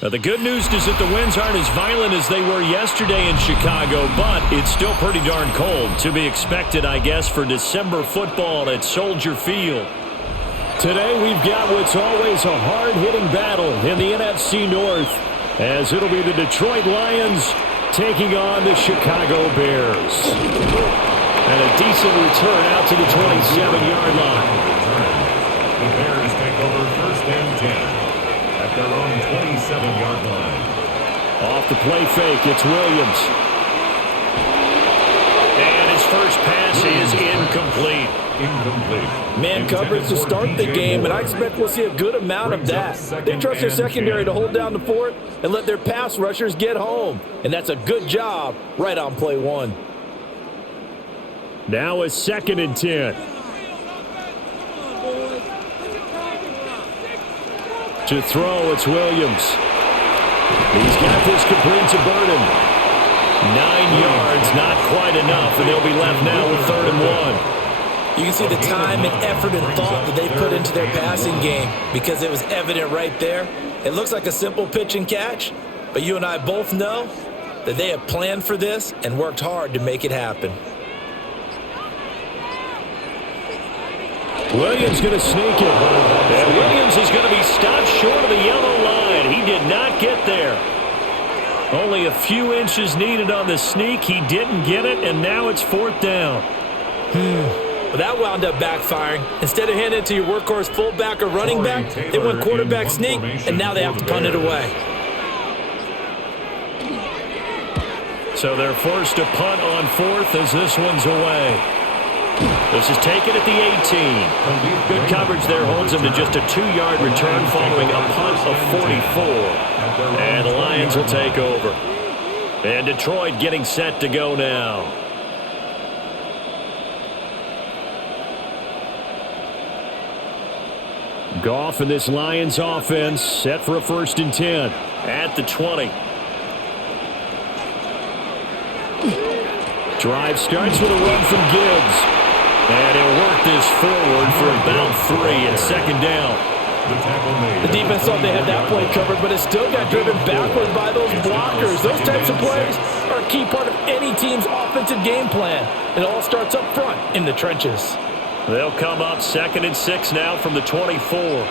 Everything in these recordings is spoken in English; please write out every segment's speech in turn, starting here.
The good news is that the winds aren't as violent as they were yesterday in Chicago, but it's still pretty darn cold. To be expected, I guess, for December football at Soldier Field. Today we've got what's always a hard-hitting battle in the NFC North, as it'll be the Detroit Lions taking on the Chicago Bears. And a decent return out to the 27-yard line. The Bears take over first and 10. At their own 27-yard line. Off the play fake, it's Williams. And his first pass is incomplete. Man coverage to start the game, and I expect we'll see a good amount of that. They trust their secondary to hold down the fort and let their pass rushers get home. And that's a good job right on play one. Now a 2nd and 10. To throw, it's Williams. He's got this complete to Burden. 9 yards, not quite enough, and they'll be left now with 3rd and 1. You can see the time and effort and thought that they put into their passing game because it was evident right there. It looks like a simple pitch and catch, but you and I both know that they have planned for this and worked hard to make it happen. Williams going to sneak it. And Williams is going to be stopped short of the yellow line. He did not get there. Only a few inches needed on the sneak. He didn't get it, and now it's 4th down. Well, that wound up backfiring. Instead of handing it to your workhorse fullback or running back, they went quarterback sneak, and now they have to punt it away. So they're forced to punt on 4th as this one's away. This is taken at the 18. Good coverage there holds him to just a 2-yard return following a punt of 44. And the Lions will take over. And Detroit getting set to go now. Goff and this Lions offense set for a 1st and 10 at the 20. Drive starts with a run from Gibbs. And he'll work this forward for about 3 and 2nd down. The defense thought they had that play covered, but it still got driven backward by those blockers. Those types of plays are a key part of any team's offensive game plan. It all starts up front in the trenches. They'll come up 2nd and 6 now from the 24.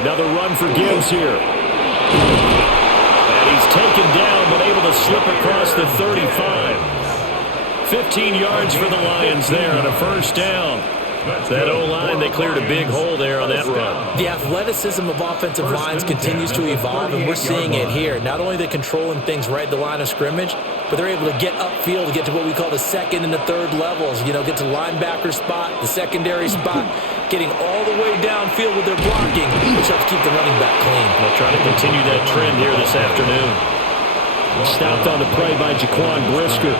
Another run for Gibbs here. And he's taken down, but able to slip across the 35. 15 yards for the Lions there on a 1st down. That O-line, they cleared a big hole there on that run. The athleticism of offensive lines continues to evolve, and we're seeing it here. Not only are they controlling things right at the line of scrimmage, but they're able to get upfield to get to what we call the 2nd and the 3rd levels. You know, get to linebacker spot, the secondary spot, getting all the way downfield with their blocking, which helps keep the running back clean. They'll try to continue that trend here this afternoon. Stopped on the play by Jaquan Brisker.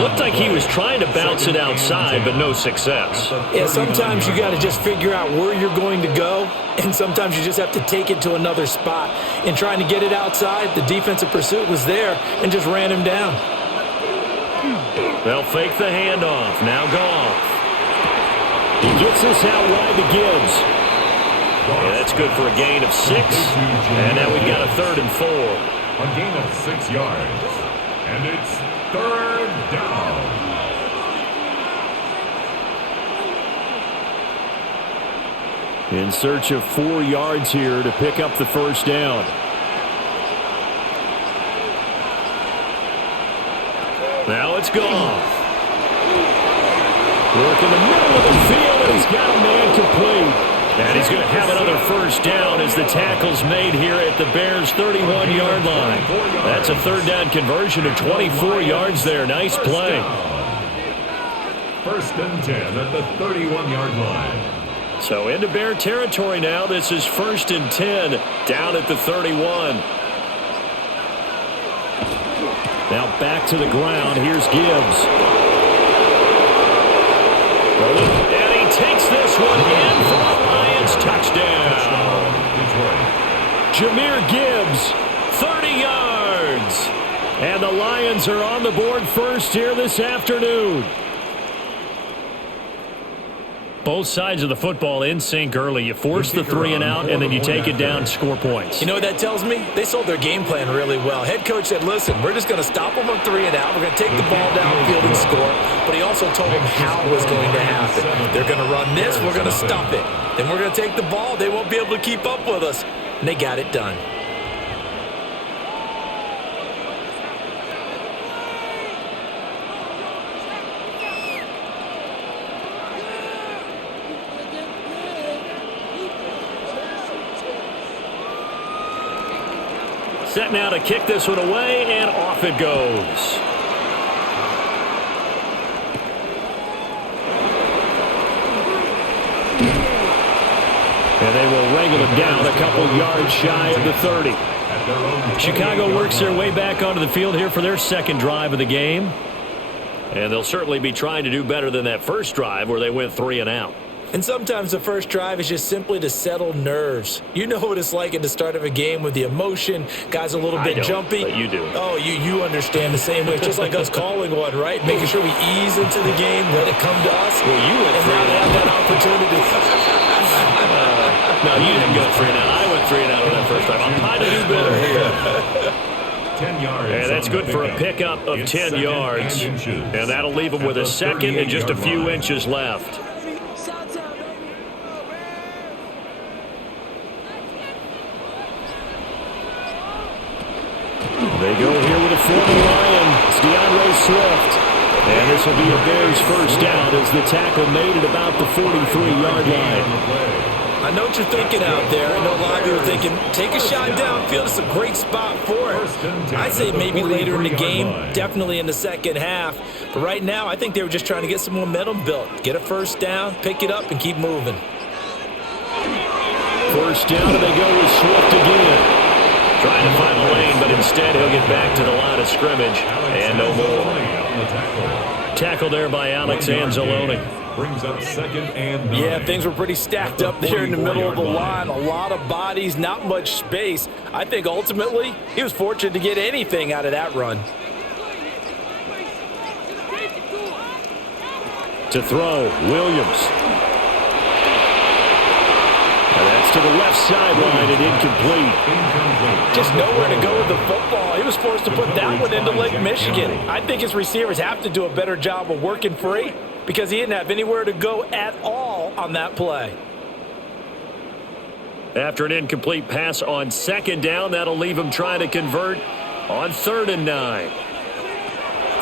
Looked like he was trying to bounce it outside, but no success. Yeah, sometimes you got to just figure out where you're going to go, and sometimes you just have to take it to another spot. In trying to get it outside, the defensive pursuit was there and just ran him down. They'll fake the handoff. Now Goff. He gets this out wide to Gibbs. Yeah, that's good for a gain of 6. And now we've got a 3rd and 4. A gain of 6 yards. And it's 3rd down. In search of 4 yards here to pick up the 1st down. Now it's Goff. Work in the middle of the field, and he's got a man complete. And he's going to have another 1st down as the tackle's made here at the Bears' 31-yard line. That's a 3rd down conversion of 24 yards there. Nice play. 1st and 10 at the 31-yard line. So into Bear territory now. This is 1st and 10 down at the 31. Now back to the ground. Here's Gibbs. And he takes this one in for the Lions. Touchdown. Jahmyr Gibbs, 30 yards. And the Lions are on the board first here this afternoon. Both sides of the football in sync early. You force the 3 and out, and then you take it down and score points. You know what that tells me? They sold their game plan really well. Head coach said, listen, we're just going to stop them on 3 and out. We're going to take the ball downfield and score. But he also told them how it was going to happen. They're going to run this. We're going to stop it. Then we're going to take the ball. They won't be able to keep up with us. And they got it done. Set now to kick this one away, and off it goes. And they will wrangle him down a couple yards shy of the 30. Chicago works their way back onto the field here for their second drive of the game. And they'll certainly be trying to do better than that first drive where they went 3 and out. And sometimes the first drive is just simply to settle nerves. You know what it's like at the start of a game with the emotion. Guys a little bit jumpy. But you do. Oh, you understand the same way. It's just like us calling one, right? Making sure we ease into the game, let it come to us. Well, you went and now they have that opportunity. No, you didn't go 3 and out. I went 3 and out on that first drive. I'm trying to do better here. 10 yards. And that's good for a pickup of 10 yards. And that'll leave them with a second and just a few inches left. They go here with a former Lion. It's DeAndre Swift. And this will be a Bears first down as the tackle made at about the 43-yard line. I know what you're thinking out there. I know a lot of you are thinking, take a shot downfield. It's a great spot for it. I'd say maybe later in the game, definitely in the second half. But right now, I think they were just trying to get some momentum built. Get a first down, pick it up, and keep moving. First down, and they go with Swift again. Trying to find a lane, but instead he'll get back to the line of scrimmage and no more. Tackle there by Alex Anzalone. Brings up 2nd and 9. Yeah, things were pretty stacked up there in the middle of the line. A lot of bodies, not much space. I think ultimately he was fortunate to get anything out of that run. To throw, Williams. And that's to the left sideline and incomplete. Just nowhere to go with the football. He was forced to put that one into Lake Michigan. I think his receivers have to do a better job of working free because he didn't have anywhere to go at all on that play. After an incomplete pass on 2nd down, that'll leave him trying to convert on 3rd and 9.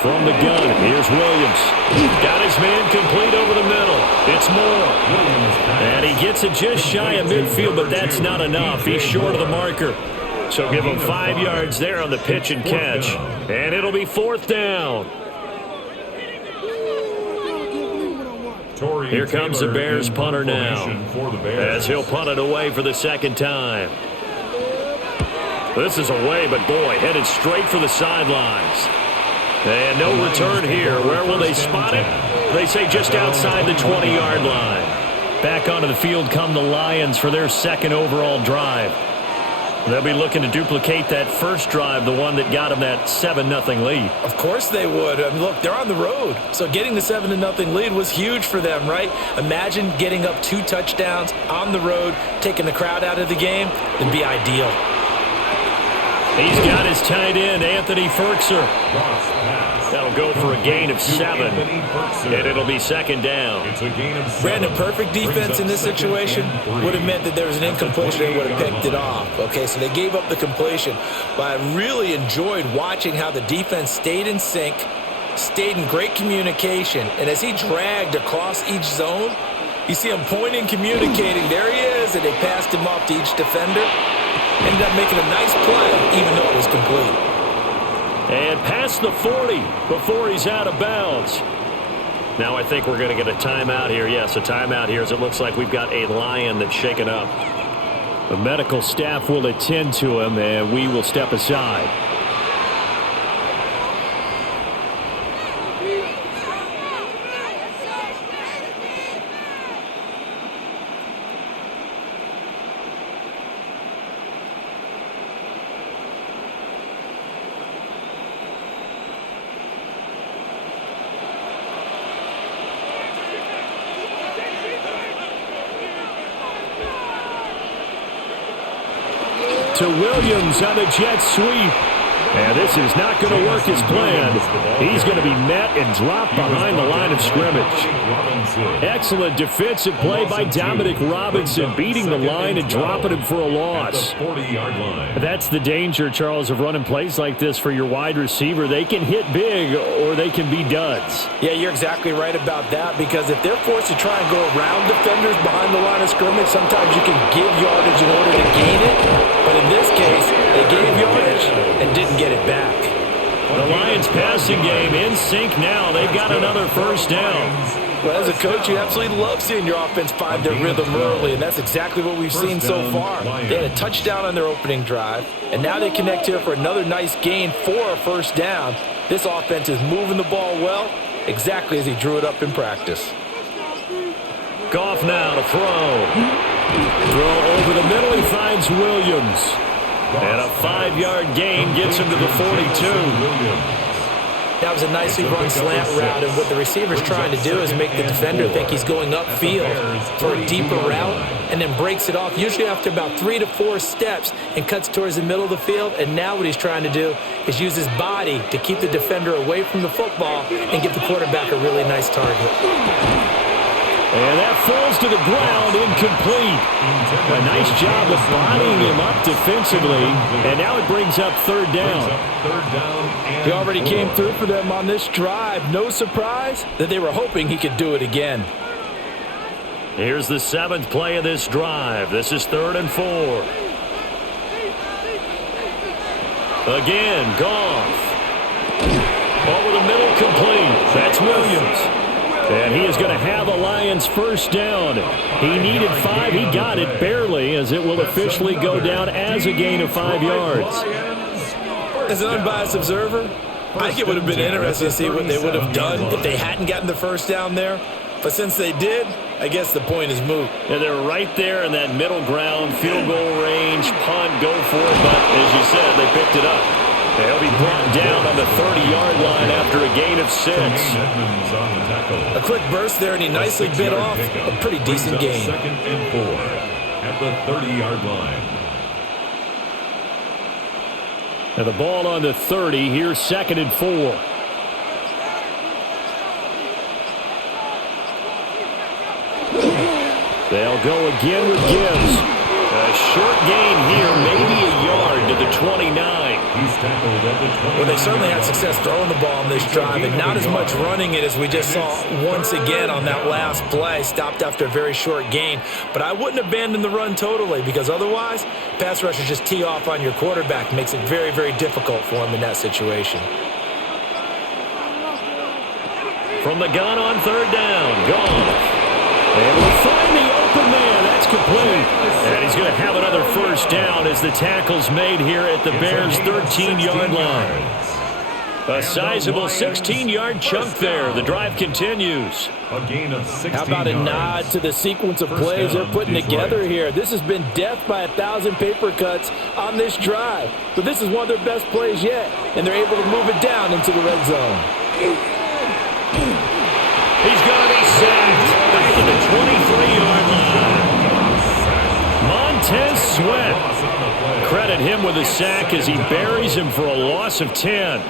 From the gun, here's Williams. Got his man complete over the middle. It's Moore. And he gets it just shy of midfield, but that's not enough. He's short of the marker. So give him 5 yards there on the pitch and catch. And it'll be 4th down. Here comes the Bears punter now, as he'll punt it away for the second time. This is away, but boy, headed straight for the sidelines. And no return here. Where will they spot it? They say just outside the 20-yard line. Back onto the field come the Lions for their second overall drive. They'll be looking to duplicate that first drive, the one that got them that 7-0 lead. Of course they would. I mean, look, they're on the road. So getting the 7-0 lead was huge for them, right? Imagine getting up 2 touchdowns on the road, taking the crowd out of the game. It'd be ideal. He's got his tight end, Anthony Ferkser. That'll go for a gain of 7, and it'll be 2nd down. Brandon, perfect defense in this situation would have meant that there was an incompletion. They would have picked it off. Okay, so they gave up the completion. But I really enjoyed watching how the defense stayed in sync, stayed in great communication, and as he dragged across each zone, you see him pointing, communicating. There he is, and they passed him off to each defender. Ended up making a nice play, even though it was complete. And past the 40 before he's out of bounds. Now I think we're going to get a timeout here. Yes, a timeout here as it looks like we've got a Lion that's shaken up. The medical staff will attend to him, and we will step aside. to Williams on the jet sweep. And this is not going to work as planned. He's going to be met and dropped behind the line of scrimmage. Excellent defensive play by Dominic Robinson, beating the line and dropping him for a loss. That's the danger, Charles, of running plays like this for your wide receiver. They can hit big or they can be duds. Yeah, you're exactly right about that, because if they're forced to try and go around defenders behind the line of scrimmage, sometimes you can give yardage in order to gain it. But in this case, they gave yardage and didn't get it back. The Lions passing game in sync now. They've got another first down. Well, as a coach, you absolutely love seeing your offense find their rhythm early, and that's exactly what we've seen so far. They had a touchdown on their opening drive, and now they connect here for another nice gain for a first down. This offense is moving the ball well, exactly as he drew it up in practice. Goff now to throw. Throw over the middle. He finds Williams. And a 5-yard gain gets him to the 42. That was a nicely run slant route, and what the receiver's trying to do is make the defender think he's going upfield for a deeper route and then breaks it off, usually after about 3 to 4 steps, and cuts towards the middle of the field. And now what he's trying to do is use his body to keep the defender away from the football and give the quarterback a really nice target. And that falls to the ground, incomplete. A nice job of bodying him up defensively, and now it brings up third down. He already came through for them on this drive. No surprise that they were hoping he could do it again. Here's the 7th play of this drive. This is 3rd and 4. Again, Goff. Over the middle, complete. That's Williams. And he is going to have a Lions first down. He needed 5. He got it barely, as it will officially go down as a gain of 5 yards. As an unbiased observer, I think it would have been interesting to see what they would have done if they hadn't gotten the first down there. But since they did, I guess the point is moot. And they're right there in that middle ground, field goal range, punt, go for it. But as you said, they picked it up. They'll be brought down on the 30-yard line after a gain of 6. A quick burst there, and he nicely bit off a pretty decent gain. 2nd and 4 at the 30-yard line. Now the ball on the 30. Here's 2nd and 4. They'll go again with Gibbs. A short gain here, maybe a yard to the 29. Well, they certainly had success throwing the ball on this drive, and not as much running it as we just saw once again on that last play. Stopped after a very short gain. But I wouldn't abandon the run totally, because otherwise, pass rushers just tee off on your quarterback. Makes it very, very difficult for him in that situation. From the gun on 3rd down, Goff. And we'll find the open man. That's complete. And he's going to have another first down as the tackle's made here at the Bears' 13-yard line. A sizable 16-yard chunk there. The drive continues. A gain of 16 How about a nod to the sequence of plays they're putting together here? This has been death by 1,000 paper cuts on this drive. But this is one of their best plays yet, and they're able to move it down into the red zone. He's going to be sacked back at the 23-yard line. Montez Sweat. Credit him with a sack as he buries him for a loss of 10.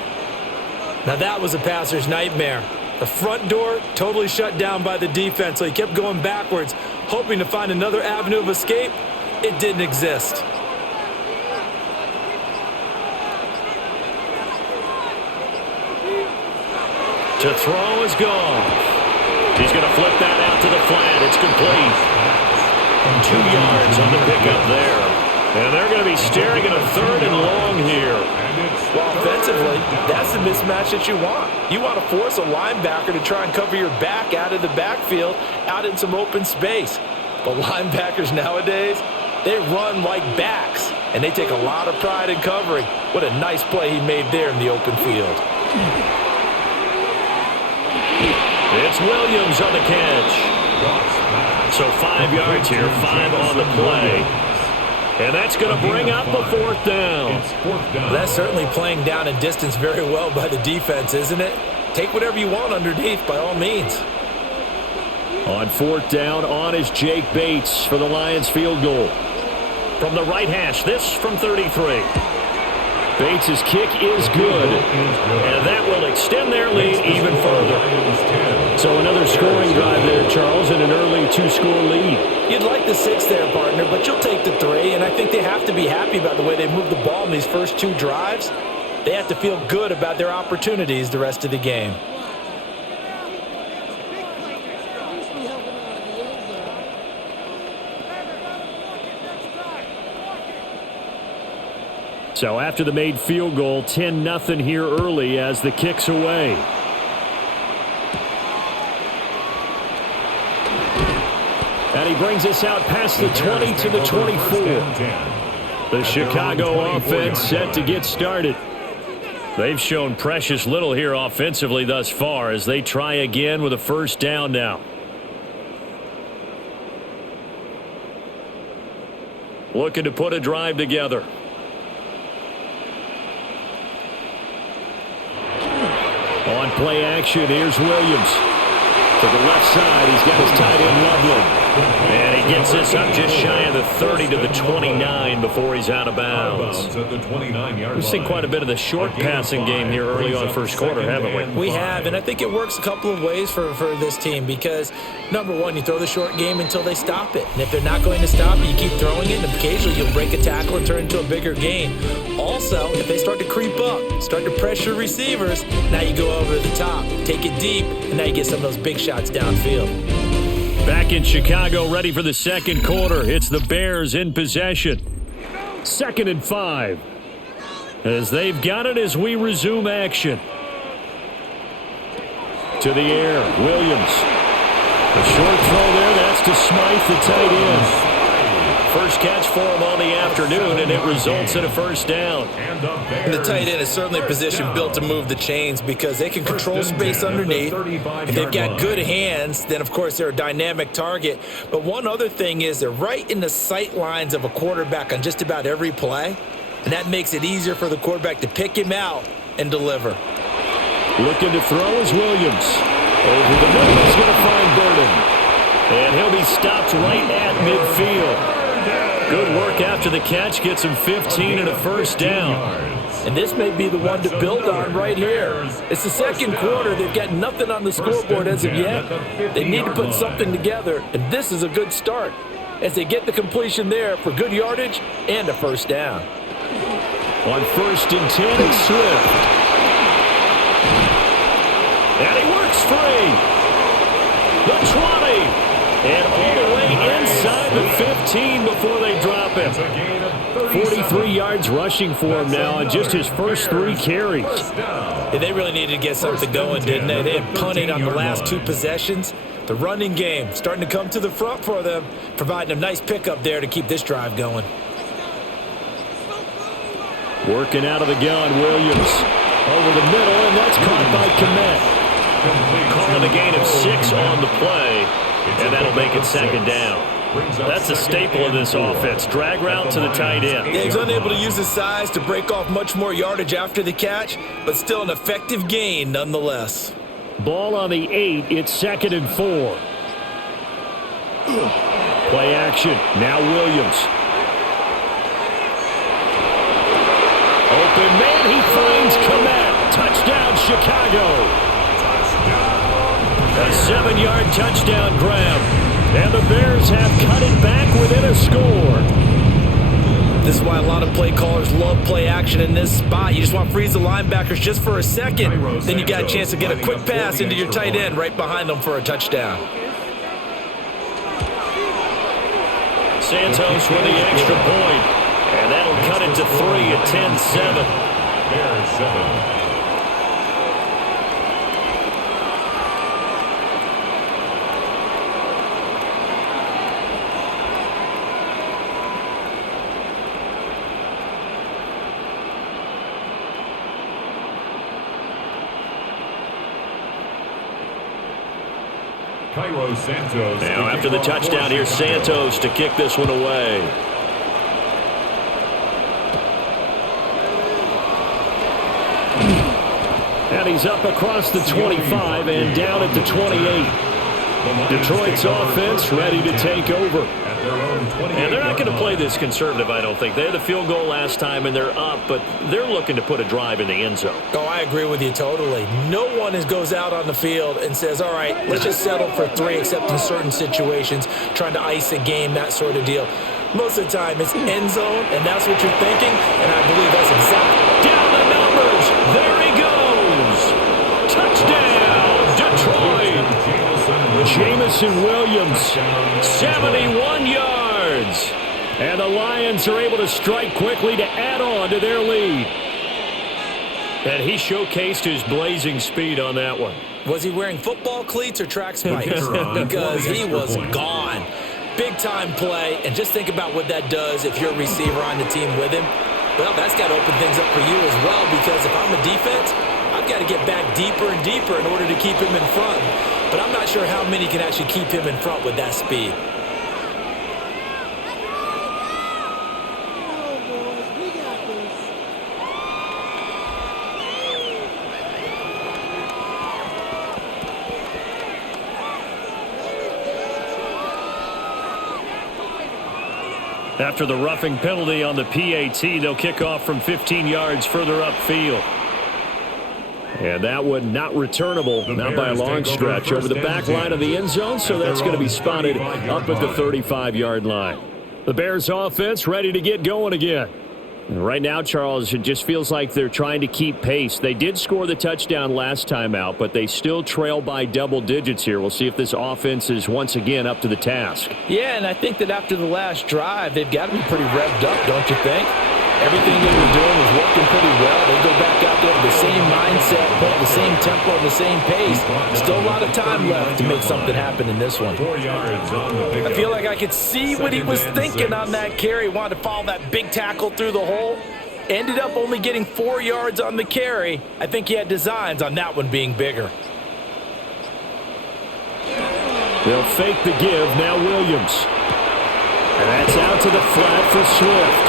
Now that was a passer's nightmare. The front door totally shut down by the defense, so he kept going backwards, hoping to find another avenue of escape. It didn't exist. To throw is gone. He's going to flip that out to the flat. It's complete. 2 yards on the pickup there. And they're going to be staring at a 3rd and long here. Well, offensively, that's the mismatch that you want. You want to force a linebacker to try and cover your back out of the backfield, out in some open space. But linebackers nowadays, they run like backs, and they take a lot of pride in covering. What a nice play he made there in the open field. It's Williams on the catch. So 5 yards here, 5 on the play. And that's going to bring up a 4th down. That's certainly playing down in distance very well by the defense, isn't it? Take whatever you want underneath, by all means. On 4th down, on is Jake Bates for the Lions field goal. From the right hash, this from 33. Bates' kick is good, and that will extend their lead even further. So another scoring drive there, Charles, and an early 2-score lead. You'd like the 6 there, partner, but you'll take the 3, and I think they have to be happy about the way they moved the ball in these first 2 drives. They have to feel good about their opportunities the rest of the game. So after the made field goal, 10-0 here early as the kick's away. And he brings us out past the 20 to the 24. The Chicago offense set to get started. They've shown precious little here offensively thus far as they try again with a first down now. Looking to put a drive together. On play action, here's Williams. To the left side, he's got his tight end Loveland. And he gets this up just shy of the 30 to the 29 before he's out of bounds. We've seen quite a bit of the short passing game here early on first quarter, haven't we? We have, and I think it works a couple of ways for this team because, number one, you throw the short game until they stop it. And if they're not going to stop it, you keep throwing it, and occasionally you'll break a tackle and turn it into a bigger gain. Also, if they start to creep up, start to pressure receivers, now you go over the top, take it deep, and now you get some of those big shots downfield. Back in Chicago, ready for the second quarter. It's the Bears in possession. 2nd and 5. As they've got it as we resume action. To the air, Williams. A short throw there, that's to Smythe, the tight end. First catch for him on the afternoon, and it results in a first down. And the tight end is certainly a position built to move the chains because they can control space underneath. If they've got good hands, then, of course, they're a dynamic target. But one other thing is they're right in the sight lines of a quarterback on just about every play, and that makes it easier for the quarterback to pick him out and deliver. Looking to throw is Williams. Over the middle, he's going to find Burden. And he'll be stopped right at midfield. Good work after the catch, gets him 15 and a first down. And this may be the one to build on right here. It's the second quarter. They've got nothing on the scoreboard as of yet. They need to put something together, and this is a good start as they get the completion there for good yardage and a first down. On 1st and 10, it's Swift. And he works free. The 20. And all the way inside the 15 before they drop him. 43 yards rushing for him now on just his first 3 carries. Yeah, they really needed to get something going, didn't they? They had punted on the last 2 possessions. The running game starting to come to the front for them, providing a nice pickup there to keep this drive going. Working out of the gun, Williams. Over the middle, and that's caught by Kmet. Calling a gain of 6 on the play. And that'll make it second down. That's a staple of this offense. Drag route to the tight end. Yeah, he's unable to use his size to break off much more yardage after the catch, but still an effective gain nonetheless. Ball on the 8. It's 2nd and 4. Play action. Now Williams. Open man. He finds Kmet. Touchdown, Chicago. A 7-yard touchdown grab. And the Bears have cut it back within a score. This is why a lot of play callers love play action in this spot. You just want to freeze the linebackers just for a second. Then you got a chance to get a quick pass into your tight end right behind them for a touchdown. Santos with the extra point. And that'll cut it to 3 at 10-7. Bears 7. Now after the touchdown, here's Santos to kick this one away. And he's up across the 25 and down at the 28. Detroit's offense ready to take over. their own 28. And they're not going to play this conservative, I don't think. They had the field goal last time, and they're up, but they're looking to put a drive in the end zone. Oh, I agree with you totally. No one goes out on the field and says, all right, let's just settle for 3, except in certain situations, trying to ice a game, that sort of deal. Most of the time, it's end zone, and that's what you're thinking, and I believe that's exactly. Down the numbers. There he goes. Touchdown, Detroit. Jamison Williams, 71 yards. And the Lions are able to strike quickly to add on to their lead. And he showcased his blazing speed on that one. Was he wearing football cleats or track spikes? Because he was gone. Big-time play, and just think about what that does if you're a receiver on the team with him. Well, that's got to open things up for you as well, because if I'm a defense, I've got to get back deeper and deeper in order to keep him in front. But I'm not sure how many can actually keep him in front with that speed. After the roughing penalty on the PAT, they'll kick off from 15 yards further upfield. And that one not returnable, not by a long stretch, over the back line of the end zone, so that's going to be spotted up at the 35-yard line. The Bears offense ready to get going again. And right now, Charles, it just feels like they're trying to keep pace. They did score the touchdown last time out, but they still trail by double digits here. We'll see if this offense is once again up to the task. Yeah, and I think that after the last drive, they've got to be pretty revved up, don't you think? Everything they were doing was working pretty well. They go back out there with the same mindset, playing the same tempo, and the same pace. Still a lot of time left to make something happen in this one. 4 yards on the pickup. I feel like I could see what he was thinking on that carry. Wanted to follow that big tackle through the hole. Ended up only getting 4 yards on the carry. I think he had designs on that one being bigger. They'll fake the give. Now Williams. And that's out to the flat for Swift.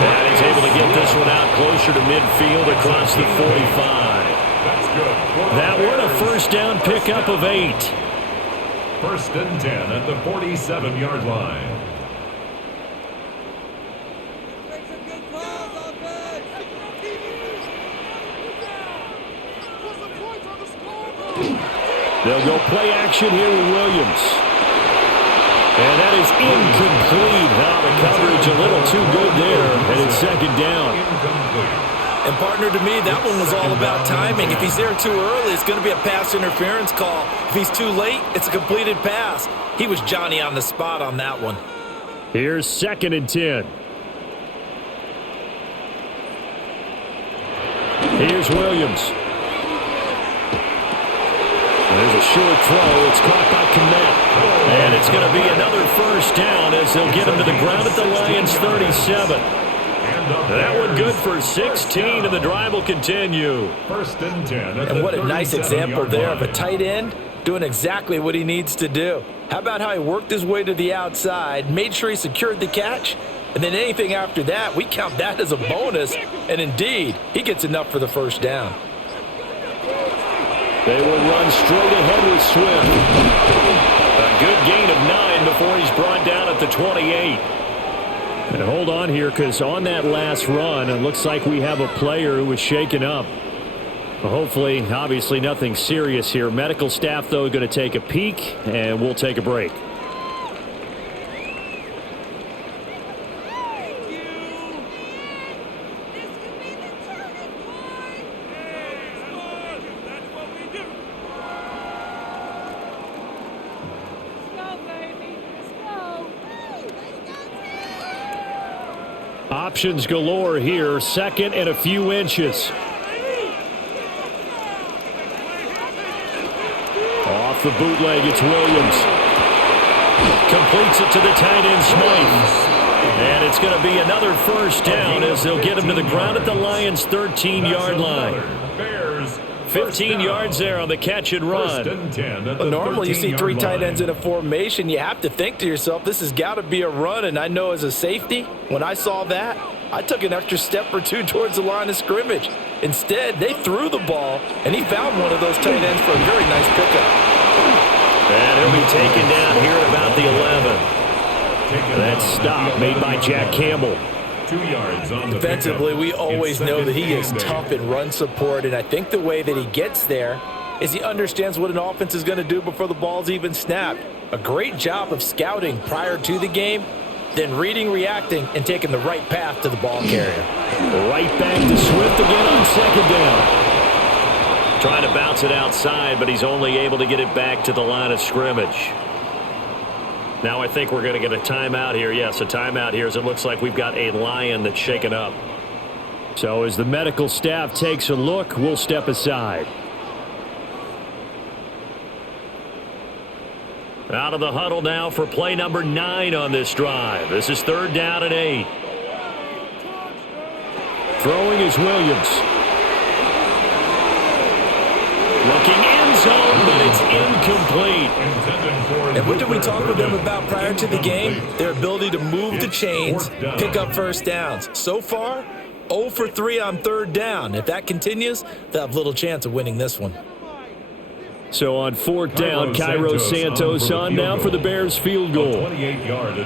And he's able to get this one out closer to midfield across the 45. That's good. That one a first down pickup of 8. First and 10 at the 47-yard line. They'll go play action here with Williams. And that is incomplete. Now the coverage a little too good there, and it's second down. And partner, to me, that one was all about timing. If he's there too early, it's going to be a pass interference call. If he's too late, it's a completed pass. He was Johnny on the spot on that one. Here's second and 10. Here's Williams. There's a short throw. It's caught by Kmet. And it's going to be another first down as they'll get him to the ground at the Lions 37. That one good for 16, and the drive will continue. First and 10. And what a nice example there of a tight end doing exactly what he needs to do. How about how he worked his way to the outside, made sure he secured the catch, and then anything after that, we count that as a bonus. And indeed, he gets enough for the first down. They will run straight ahead with Swift. A good gain of 9 before he's brought down at the 28. And hold on here, because on that last run, it looks like we have a player who was shaken up. Well, hopefully, obviously, nothing serious here. Medical staff, though, going to take a peek, and we'll take a break. Options galore here. Second and a few inches. Off the bootleg, it's Williams. Completes it to the tight end, Smythe. And it's going to be another first down as they'll get him to the ground at the Lions' 13-yard line. 15 yards there on the catch and run. Well, normally you see 3 tight ends in a formation. You have to think to yourself, this has got to be a run. And I know as a safety, when I saw that, I took an extra step or two towards the line of scrimmage. Instead, they threw the ball, and he found one of those tight ends for a very nice pickup. And he'll be taken down here at about the 11. That stop made by Jack Campbell. 2 yards on the Defensively, we always know that he is second tough in run support, and I think the way that he gets there is he understands what an offense is going to do before the ball's even snapped. A great job of scouting prior to the game, then reading, reacting, and taking the right path to the ball carrier. Right back to Swift again on second down. Trying to bounce it outside, but he's only able to get it back to the line of scrimmage. Now I think we're going to get a timeout here. Yes, a timeout here as it looks like we've got a Lion that's shaken up. So as the medical staff takes a look, we'll step aside. Out of the huddle now for play number 9 on this drive. This is 3rd down and 8. Throwing is Williams. Looking end zone, but it's incomplete. And what did we talk with them about prior to the game? Their ability to move the chains, pick up first downs. So far, 0 for 3 on 3rd down. If that continues, they'll have little chance of winning this one. So on 4th down, Cairo Santos on now for the Bears field goal.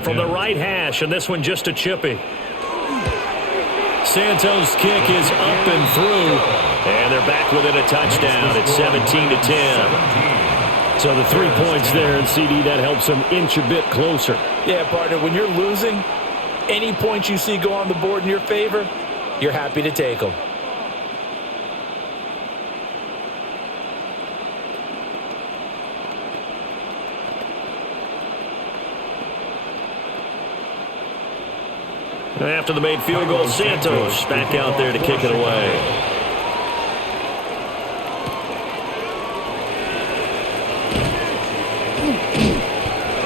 From the right hash, and this one just a chippy. Santos' kick is up and through, and they're back within a touchdown at 17-10. So the 3 points there, and CD, that helps them inch a bit closer. Yeah, partner, when you're losing, any points you see go on the board in your favor, you're happy to take them. After the made field goal, Santos back out there to kick it away.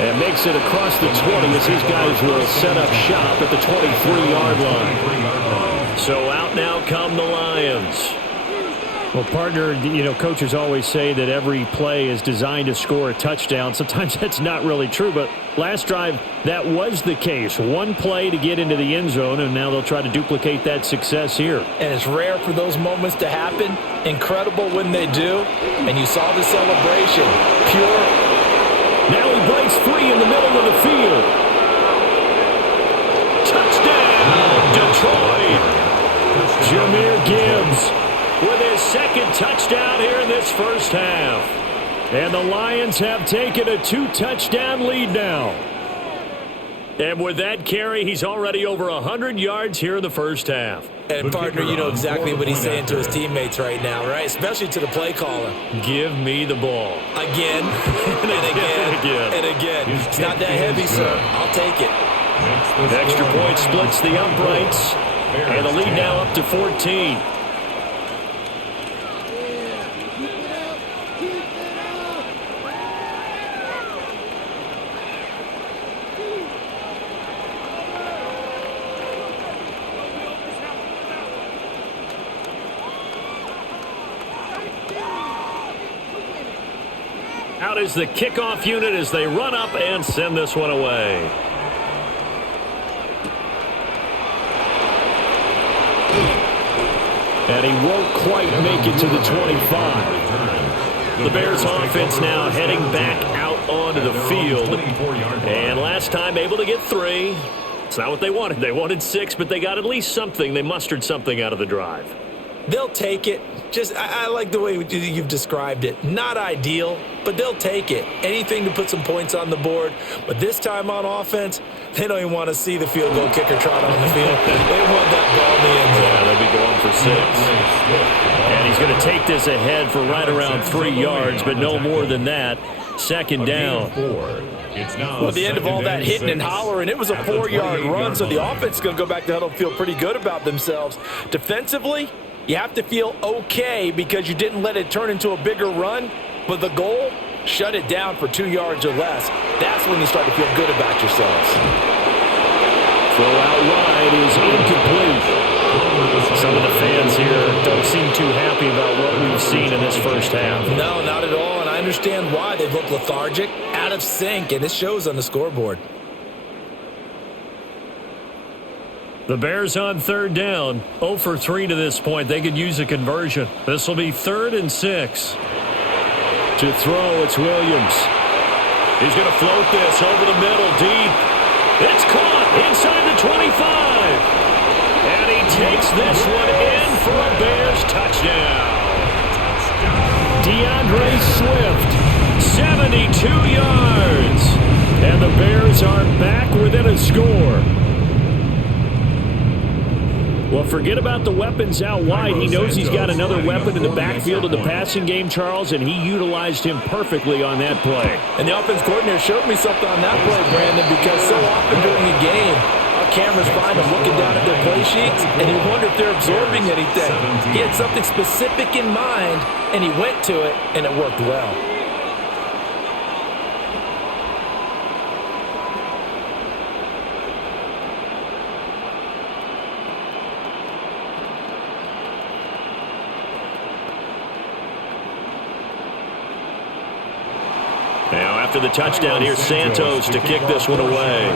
And makes it across the 20 as his guys will set up shop at the 23-yard line. So out now come the Lions. Well, partner, you know, coaches always say that every play is designed to score a touchdown. Sometimes that's not really true, but last drive, that was the case. One play to get into the end zone, and now they'll try to duplicate that success here. And it's rare for those moments to happen. Incredible when they do. And you saw the celebration. Pure. Now he breaks free in the middle of the field. Touchdown, Detroit. Jahmyr Gibbs with his second touchdown here in this first half. And the Lions have taken a 2-touchdown lead now. And with that carry, he's already over 100 yards here in the first half. And, partner, you know exactly what he's saying to his teammates right now, right? Especially to the play caller. Give me the ball. Again, and again, and again. It's not that heavy, sir. I'll take it. An extra point splits the uprights. And the lead now up to 14. Out is the kickoff unit as they run up and send this one away. And he won't quite make it to the 25. The Bears offense now heading back out onto the field. And last time able to get 3. It's not what they wanted. They wanted 6, but they got at least something. They mustered something out of the drive. They'll take it. I like the way you've described it. Not ideal, but they'll take it. Anything to put some points on the board. But this time on offense, they don't even want to see the field goal kicker trot on the field. They want that ball in the end zone. Yeah, they'll be going for 6. And he's going to take this ahead for right around 3 yards, but no more than that. Second down. Well, at the end of all that hitting and hollering, it was a 4-yard run, so the offense is going to go back to huddle and feel pretty good about themselves. Defensively, you have to feel okay because you didn't let it turn into a bigger run, but the goal, shut it down for 2 yards or less. That's when you start to feel good about yourselves. Throw out wide is incomplete. Some of the fans here don't seem too happy about what we've seen in this first half. No, not at all, and I understand why. They've looked lethargic, out of sync, and it shows on the scoreboard. The Bears on 3rd down, 0 for 3 to this point. They could use a conversion. This will be 3rd and 6. To throw, it's Williams. He's going to float this over the middle, deep. It's caught inside the 25. And he takes this one in for a Bears touchdown. DeAndre Swift, 72 yards. And the Bears are back within a score. Well, forget about the weapons out wide. He knows he's got another weapon in the backfield of the passing game, Charles, and he utilized him perfectly on that play. And the offense coordinator showed me something on that play, Brandon, because so often during a game, our cameras find them looking down at their play sheets, and you wonder if they're absorbing anything. He had something specific in mind, and he went to it, and it worked well. Now, after the touchdown, here's Santos to kick this one away.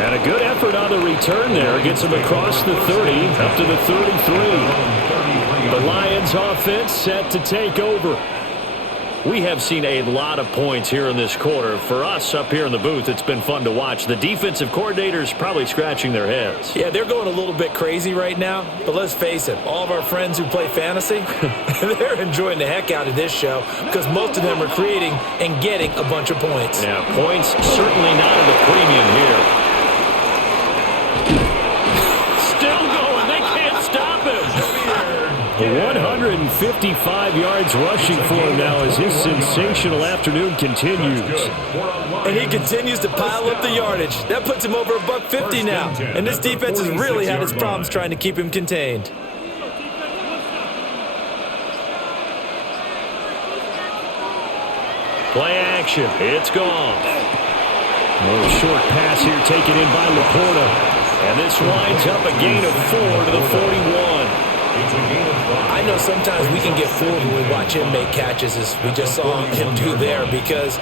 And a good effort on the return there. Gets him across the 30, up to the 33. The Lions offense set to take over. We have seen a lot of points here in this quarter. For us up here in the booth, it's been fun to watch. The defensive coordinators probably scratching their heads. Yeah, they're going a little bit crazy right now. But let's face it, all of our friends who play fantasy, they're enjoying the heck out of this show because most of them are creating and getting a bunch of points. Yeah, points certainly not at a premium here. Still going. They can't stop him. 155 yards rushing for him now as his sensational afternoon continues. And he continues to pile up the yardage. That puts him over $150 now. And this defense has really had its problems trying to keep him contained. Play action. It's gone. A short pass here taken in by Laporta. And this winds up a gain of 4 to the 41. I know sometimes we can get fooled when we watch him make catches, as we just saw him do there, because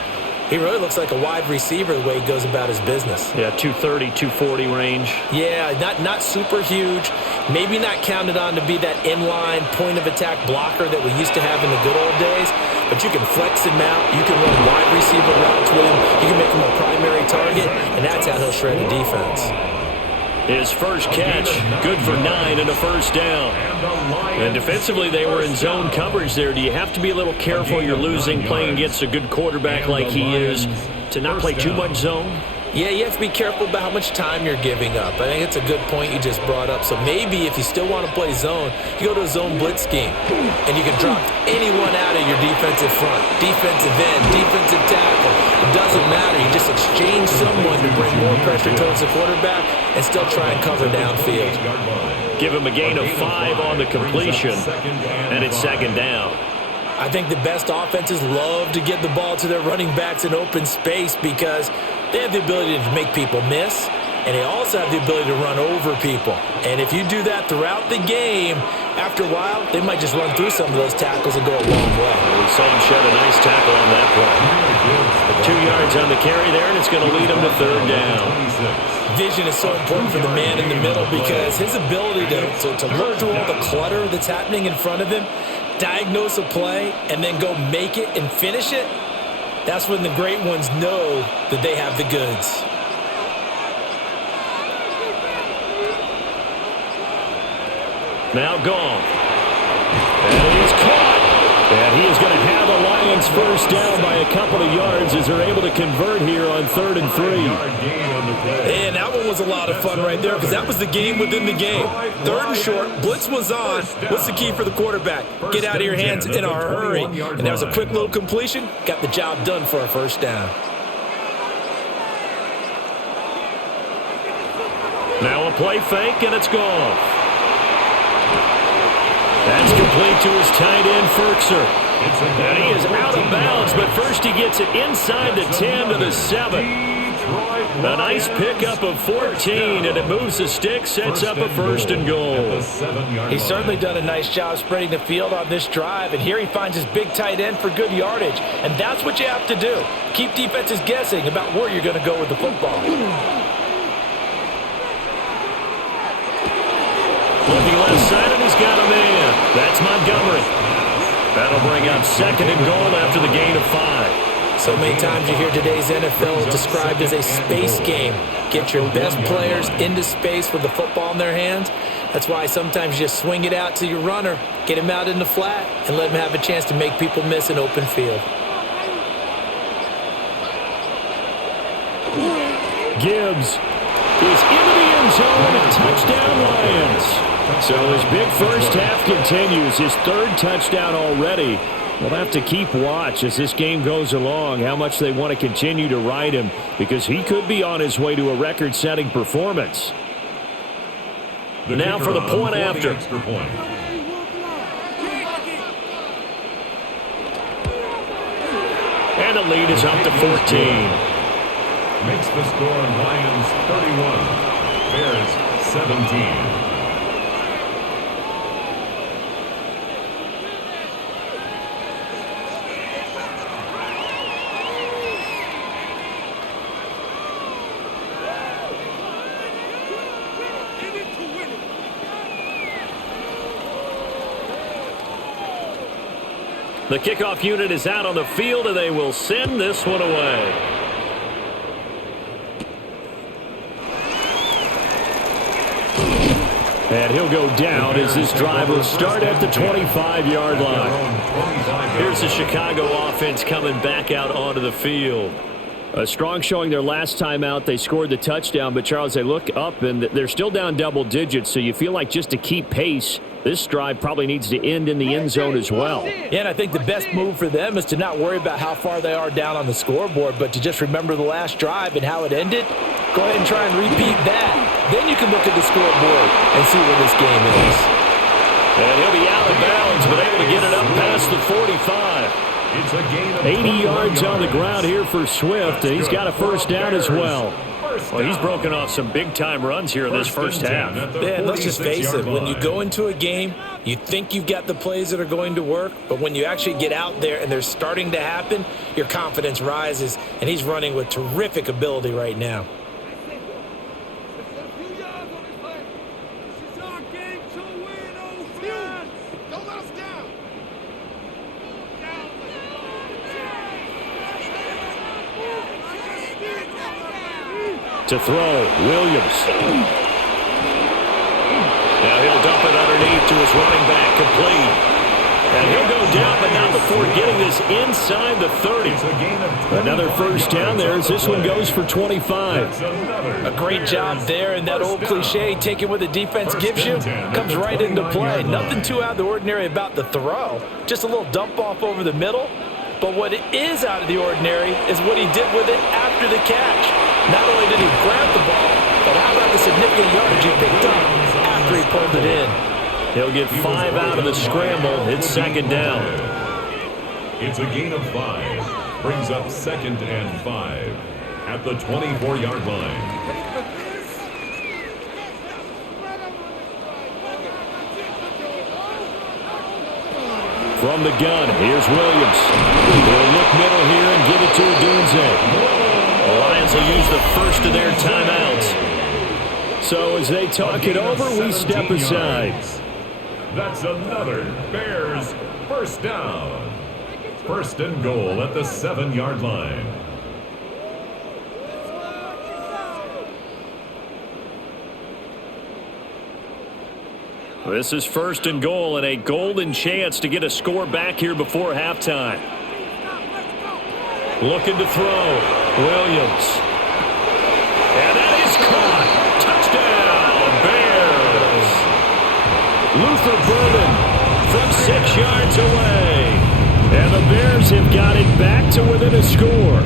he really looks like a wide receiver the way he goes about his business. Yeah, 230, 240 range. Yeah, not super huge. Maybe not counted on to be that inline point-of-attack blocker that we used to have in the good old days, but you can flex him out. You can run wide receiver routes with him. You can make him a primary target, and that's how he'll shred a defense. His first catch, good for 9 and a first down. And defensively, they were in zone coverage there. Do you have to be a little careful you're losing playing against a good quarterback like he is to not play too much zone? Yeah, you have to be careful about how much time you're giving up. I think it's a good point you just brought up. So maybe if you still want to play zone, you go to a zone blitz scheme, and you can drop anyone out of your defensive front, defensive end, defensive tackle. It doesn't matter. You just exchange someone to bring more pressure towards the quarterback and still try and cover downfield. Give him a gain of 5 on the completion, and it's second down. I think the best offenses love to get the ball to their running backs in open space because they have the ability to make people miss, and they also have the ability to run over people. And if you do that throughout the game, after a while, they might just run through some of those tackles and go a long way. We saw him shed a nice tackle on that play. 2 yards on the carry there, and it's going to lead him to third down. Vision is so important for the man in the middle because his ability to look through all the clutter that's happening in front of him, diagnose a play, and then go make it and finish it, that's when the great ones know that they have the goods. Now gone. And he's caught. And he is going to have the Lions first down by a couple of yards as they're able to convert here on 3rd and 3. And that one was a lot of fun right there because that was the game within the game. 3rd and short, blitz was on. What's the key for the quarterback? Get out of your hands in a hurry. And that was a quick little completion. Got the job done for a first down. Now a play fake, and it's gone. That's complete to his tight end, Ferkser. And he is out of bounds, but first he gets it inside the 10 to the 7. A nice pickup of 14, and it moves the stick, sets up a 1st and goal. He's certainly done a nice job spreading the field on this drive, and here he finds his big tight end for good yardage. And that's what you have to do. Keep defenses guessing about where you're going to go with the football. Looking left side, and he's got a man. That's Montgomery. That'll bring up 2nd and goal after the gain of 5. So many times you hear today's NFL described as a space game. Get your best players into space with the football in their hands. That's why sometimes you just swing it out to your runner, get him out in the flat, and let him have a chance to make people miss an open field. Gibbs is into the end zone and touchdown Lions. So his big first half continues, his 3rd touchdown already. We'll have to keep watch as this game goes along, how much they want to continue to ride him, because he could be on his way to a record-setting performance. Now for the point after. And the lead is up to 14. Makes the score Lions 31, Bears 17. The kickoff unit is out on the field, and they will send this one away. And he'll go down as this drive will start at the 25-yard line. Here's the Chicago offense coming back out onto the field. A strong showing their last time out. They scored the touchdown, but, Charles, they look up, and they're still down double digits, so you feel like just to keep pace, this drive probably needs to end in the end zone as well. Yeah, and I think the best move for them is to not worry about how far they are down on the scoreboard, but to just remember the last drive and how it ended. Go ahead and try and repeat that. Then you can look at the scoreboard and see where this game is. And he'll be out of bounds, but able to get it up past the 45. It's a gain of 80 yards on the ground here for Swift, and he's got a first down as well. Well, he's broken off some big-time runs here in this first half. Yeah, let's just face it. When you go into a game, you think you've got the plays that are going to work, but when you actually get out there and they're starting to happen, your confidence rises, and he's running with terrific ability right now. To throw, Williams. Now he'll dump it underneath to his running back, complete. And he'll go down, but not before getting this inside the 30. Another first down there as this one goes for 25. A great job there, and that old cliche, take it what the defense gives you, comes right into play. Nothing too out of the ordinary about the throw. Just a little dump off over the middle. But what is out of the ordinary is what he did with it after the catch. Not only did he grab the ball, but how about the significant yardage he picked up after he pulled it in? He'll get 5 out of the scramble. It's second down. It's a gain of 5. Brings up 2nd and 5 at the 24-yard line. From the gun, here's Williams. He'll look middle here and give it to Odunze. The Lions will use the first of their timeouts. So as they talk it over, we step aside. That's another Bears first down. 1st and goal at the 7-yard line. This is 1st and goal and a golden chance to get a score back here before halftime. Looking to throw. Williams. And that is caught. Touchdown, Bears. Luther Burden from 6 yards away. And the Bears have got it back to within a score.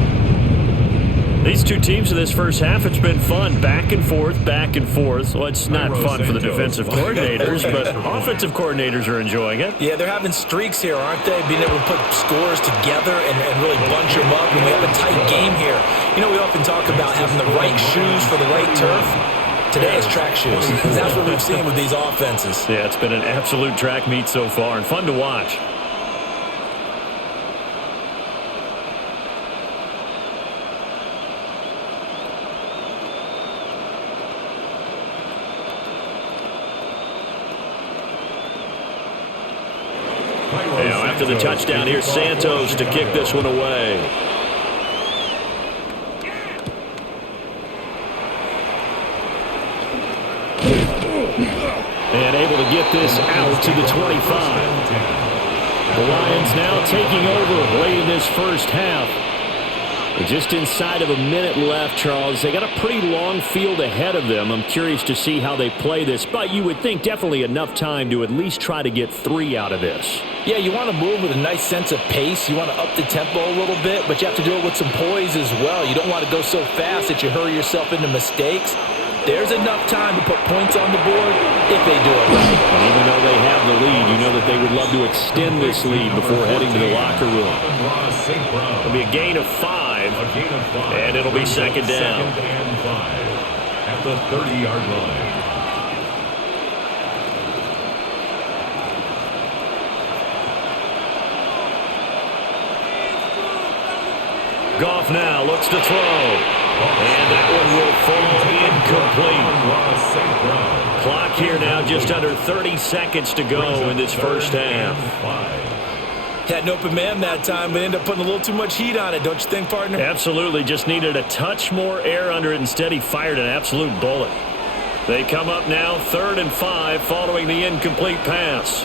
These two teams in this first half, it's been fun. Back and forth, back and forth. Well, it's not fun for the defensive coordinators, but offensive coordinators are enjoying it. Yeah, they're having streaks here, aren't they? Being able to put scores together and really bunch them up. And we have a tight game here. You know, we often talk about having the right shoes for the right turf. Today is track shoes. That's what we've seen with these offenses. Yeah, it's been an absolute track meet so far and fun to watch. after the touchdown. Here's Santos to kick this one away. And able to get this out to the 25. The Lions now taking over late in this first half. Just inside of a minute left, Charles. They got a pretty long field ahead of them. I'm curious to see how they play this, but you would think definitely enough time to at least try to get 3 out of this. Yeah, you want to move with a nice sense of pace. You want to up the tempo a little bit, but you have to do it with some poise as well. You don't want to go so fast that you hurry yourself into mistakes. There's enough time to put points on the board if they do it right. And even though they have the lead, you know that they would love to extend this lead before heading to the locker room. It'll be a gain of 5, and it'll be second down. Second and 5 at the 30-yard line. Goff now looks to throw. And that one will fall incomplete. Clock here now just under 30 seconds to go in this first half. Had an open man that time, but ended up putting a little too much heat on it, don't you think, partner? Absolutely. Just needed a touch more air under it. Instead, he fired an absolute bullet. They come up now 3rd and 5 following the incomplete pass.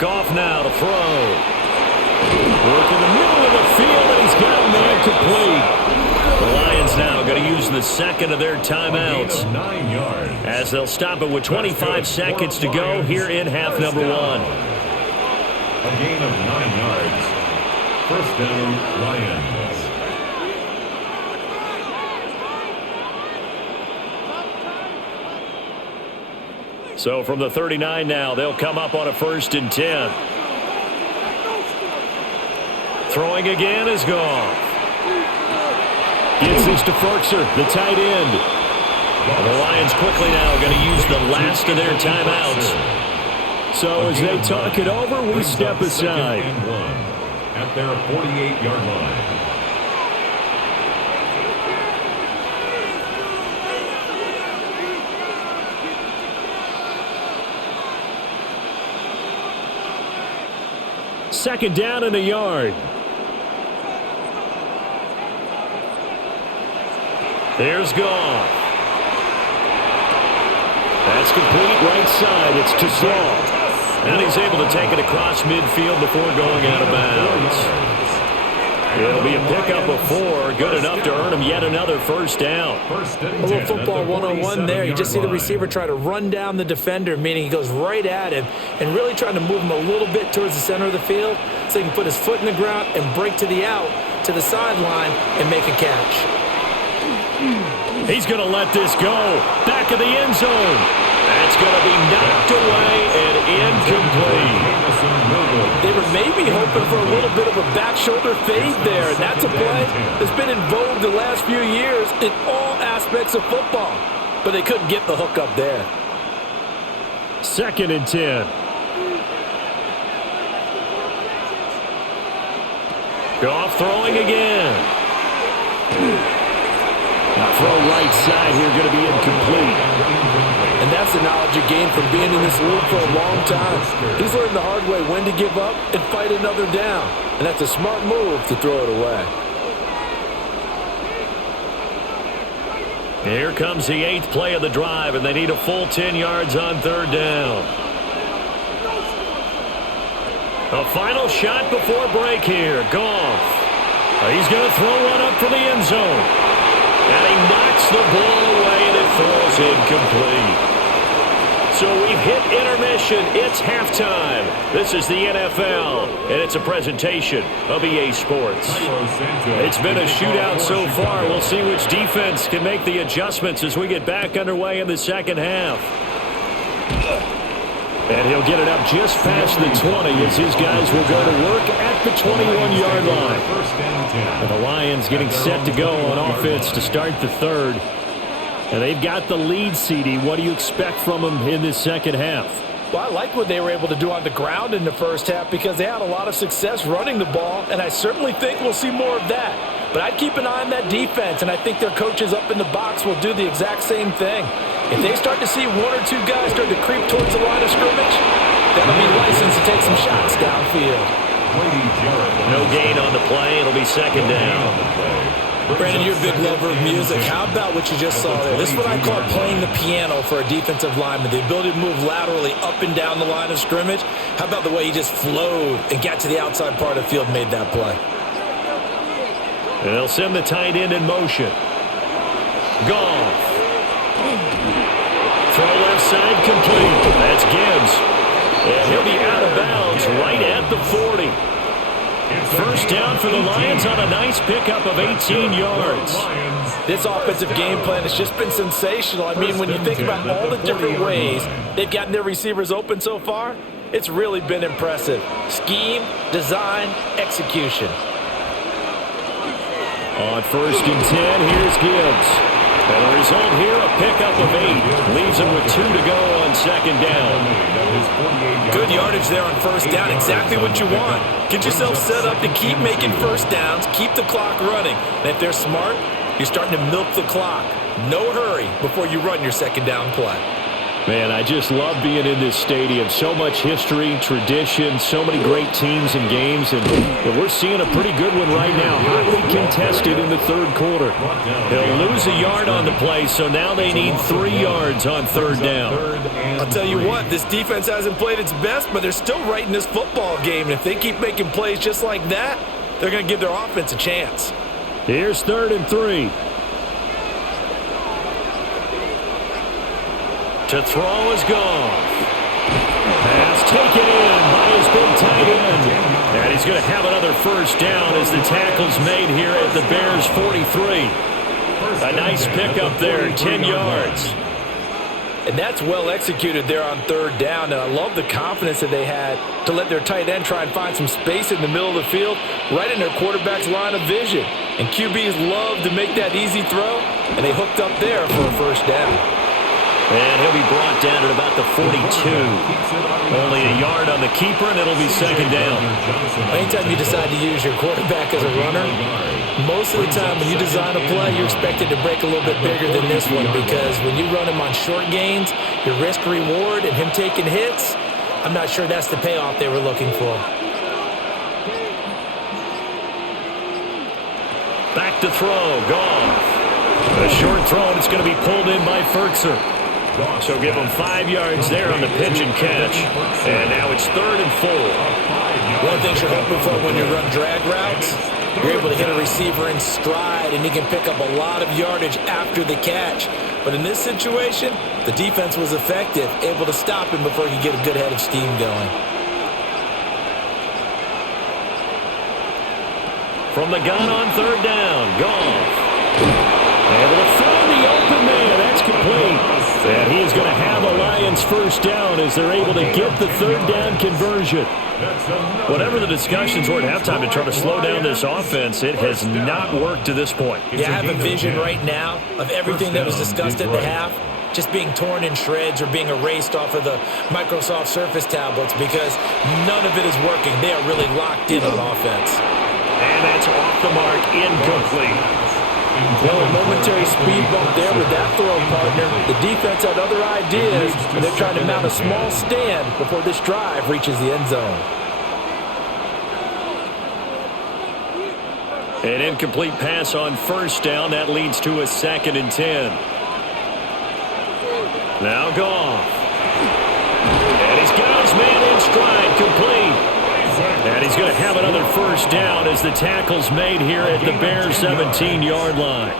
Goff now to throw. Work in the middle of the field, and he's got a man complete. The Lions now going to use the second of their timeouts as they'll stop it with 25 seconds to go here in half number 1. A gain of 9 yards. First down, Lions. So from the 39 now, they'll come up on a 1st and 10. Throwing again is Goff. Gets this to Ferkser, the tight end. The Lions quickly now going to use the last of their timeouts. So as they talk it over, we step aside. At their 48-yard line. Second down and a yard. There's Goff. That's complete right side. It's too slow. And he's able to take it across midfield before going out of bounds. It'll be a pickup of 4. Good enough to earn him yet another first down. A little football 101 there. You just see the receiver try to run down the defender, meaning he goes right at him and really trying to move him a little bit towards the center of the field so he can put his foot in the ground and break to the out, to the sideline, and make a catch. He's going to let this go. Back of the end zone. That's going to be knocked away and incomplete. They were maybe hoping for a little bit of a back shoulder fade there, and that's a play that's been in vogue the last few years in all aspects of football. But they couldn't get the hook up there. 2nd and 10. Goff throwing again. Throw right side here, going to be incomplete. And that's the knowledge you gain from being in this league for a long time. He's learned the hard way when to give up and fight another down. And that's a smart move to throw it away. Here comes the 8th play of the drive, and they need a full 10 yards on 3rd down. A final shot before break here. Goff. He's going to throw one up for the end zone. And he knocks the ball away, and it falls incomplete. So we've hit intermission. It's halftime. This is the NFL, and it's a presentation of EA Sports. It's been a shootout so far. We'll see which defense can make the adjustments as we get back underway in the second half. And he'll get it up just past the 20 as his guys will go to work at the 21-yard line. And the Lions getting set to go on offense to start the 3rd. And they've got the lead, CD. What do you expect from them in this second half? Well, I like what they were able to do on the ground in the first half because they had a lot of success running the ball, and I certainly think we'll see more of that. But I'd keep an eye on that defense, and I think their coaches up in the box will do the exact same thing. If they start to see 1 or 2 guys start to creep towards the line of scrimmage, That'll be license to take some shots downfield. No gain on the play. It'll be second down. Brandon, you're a big lover of music. How about what you just saw there? This is what I call playing the piano for a defensive lineman. The ability to move laterally up and down the line of scrimmage. How about the way he just flowed and got to the outside part of the field and made that play? And they'll send the tight end in motion. Goff. Throw left side complete. That's Gibbs. And he'll be out of bounds right at the 40. First down for the Lions on a nice pickup of 18 yards. This offensive game plan has just been sensational. I mean, when you think about all the different ways they've gotten their receivers open so far, it's really been impressive. Scheme, design, execution. On first and 10, here's Gibbs. And the result here, a pickup of 8. Leaves him with 2 to go on second down. Good yardage there on first down. Exactly what you want. Get yourself set up to keep making first downs, keep the clock running. And if they're smart, you're starting to milk the clock. No hurry before you run your second down play. Man, I just love being in this stadium. So much history, tradition, so many great teams and games, and we're seeing a pretty good one right now. Hotly contested in the third quarter. They'll lose a yard on the play, so now they need 3 yards on third down. I'll tell you what, this defense hasn't played its best, but they're still right in this football game. And if they keep making plays just like that, they're going to give their offense a chance. Here's 3rd and 3. To throw is Goff. Pass taken in by his big tight end. And he's going to have another first down as the tackle's made here at the Bears' 43. A nice pickup there, 10 yards. And that's well executed there on third down. And I love the confidence that they had to let their tight end try and find some space in the middle of the field, right in their quarterback's line of vision. And QBs love to make that easy throw, and they hooked up there for a first down. And he'll be brought down at about the 42. Only a yard on the keeper, and it'll be second down. Anytime you decide to use your quarterback as a runner, most of the time when you design a play, you're expected to break a little bit bigger than this one, because when you run him on short gains, your risk-reward and him taking hits, I'm not sure that's the payoff they were looking for. Back to throw. Goff. A short throw, and it's going to be pulled in by Ferkser. So give them 5 yards there on the pitch and catch. And now it's 3rd and 4. One of the things you're hoping for when you run drag routes, you're able to hit a receiver in stride, and he can pick up a lot of yardage after the catch. But in this situation, the defense was effective, able to stop him before he could get a good head of steam going. From the gun on third down, Goff. Able to find the open man. That's complete. And he's going to have a Lions first down as they're able to get the third down conversion. Whatever the discussions were at halftime to try to slow down this offense, it has not worked to this point. Yeah, I have a vision right now of everything that was discussed at the half just being torn in shreds or being erased off of the Microsoft Surface tablets, because none of it is working. They are really locked in on offense. And that's off the mark, incomplete. Well, a momentary speed bump there with that throw, partner. The defense had other ideas, and they're trying to mount a small stand before this drive reaches the end zone. An incomplete pass on first down. That leads to a 2nd and 10. Now Goff. And he's got his man in stride, complete. And he's going to have another first down as the tackle's made here at the Bears' 17-yard line.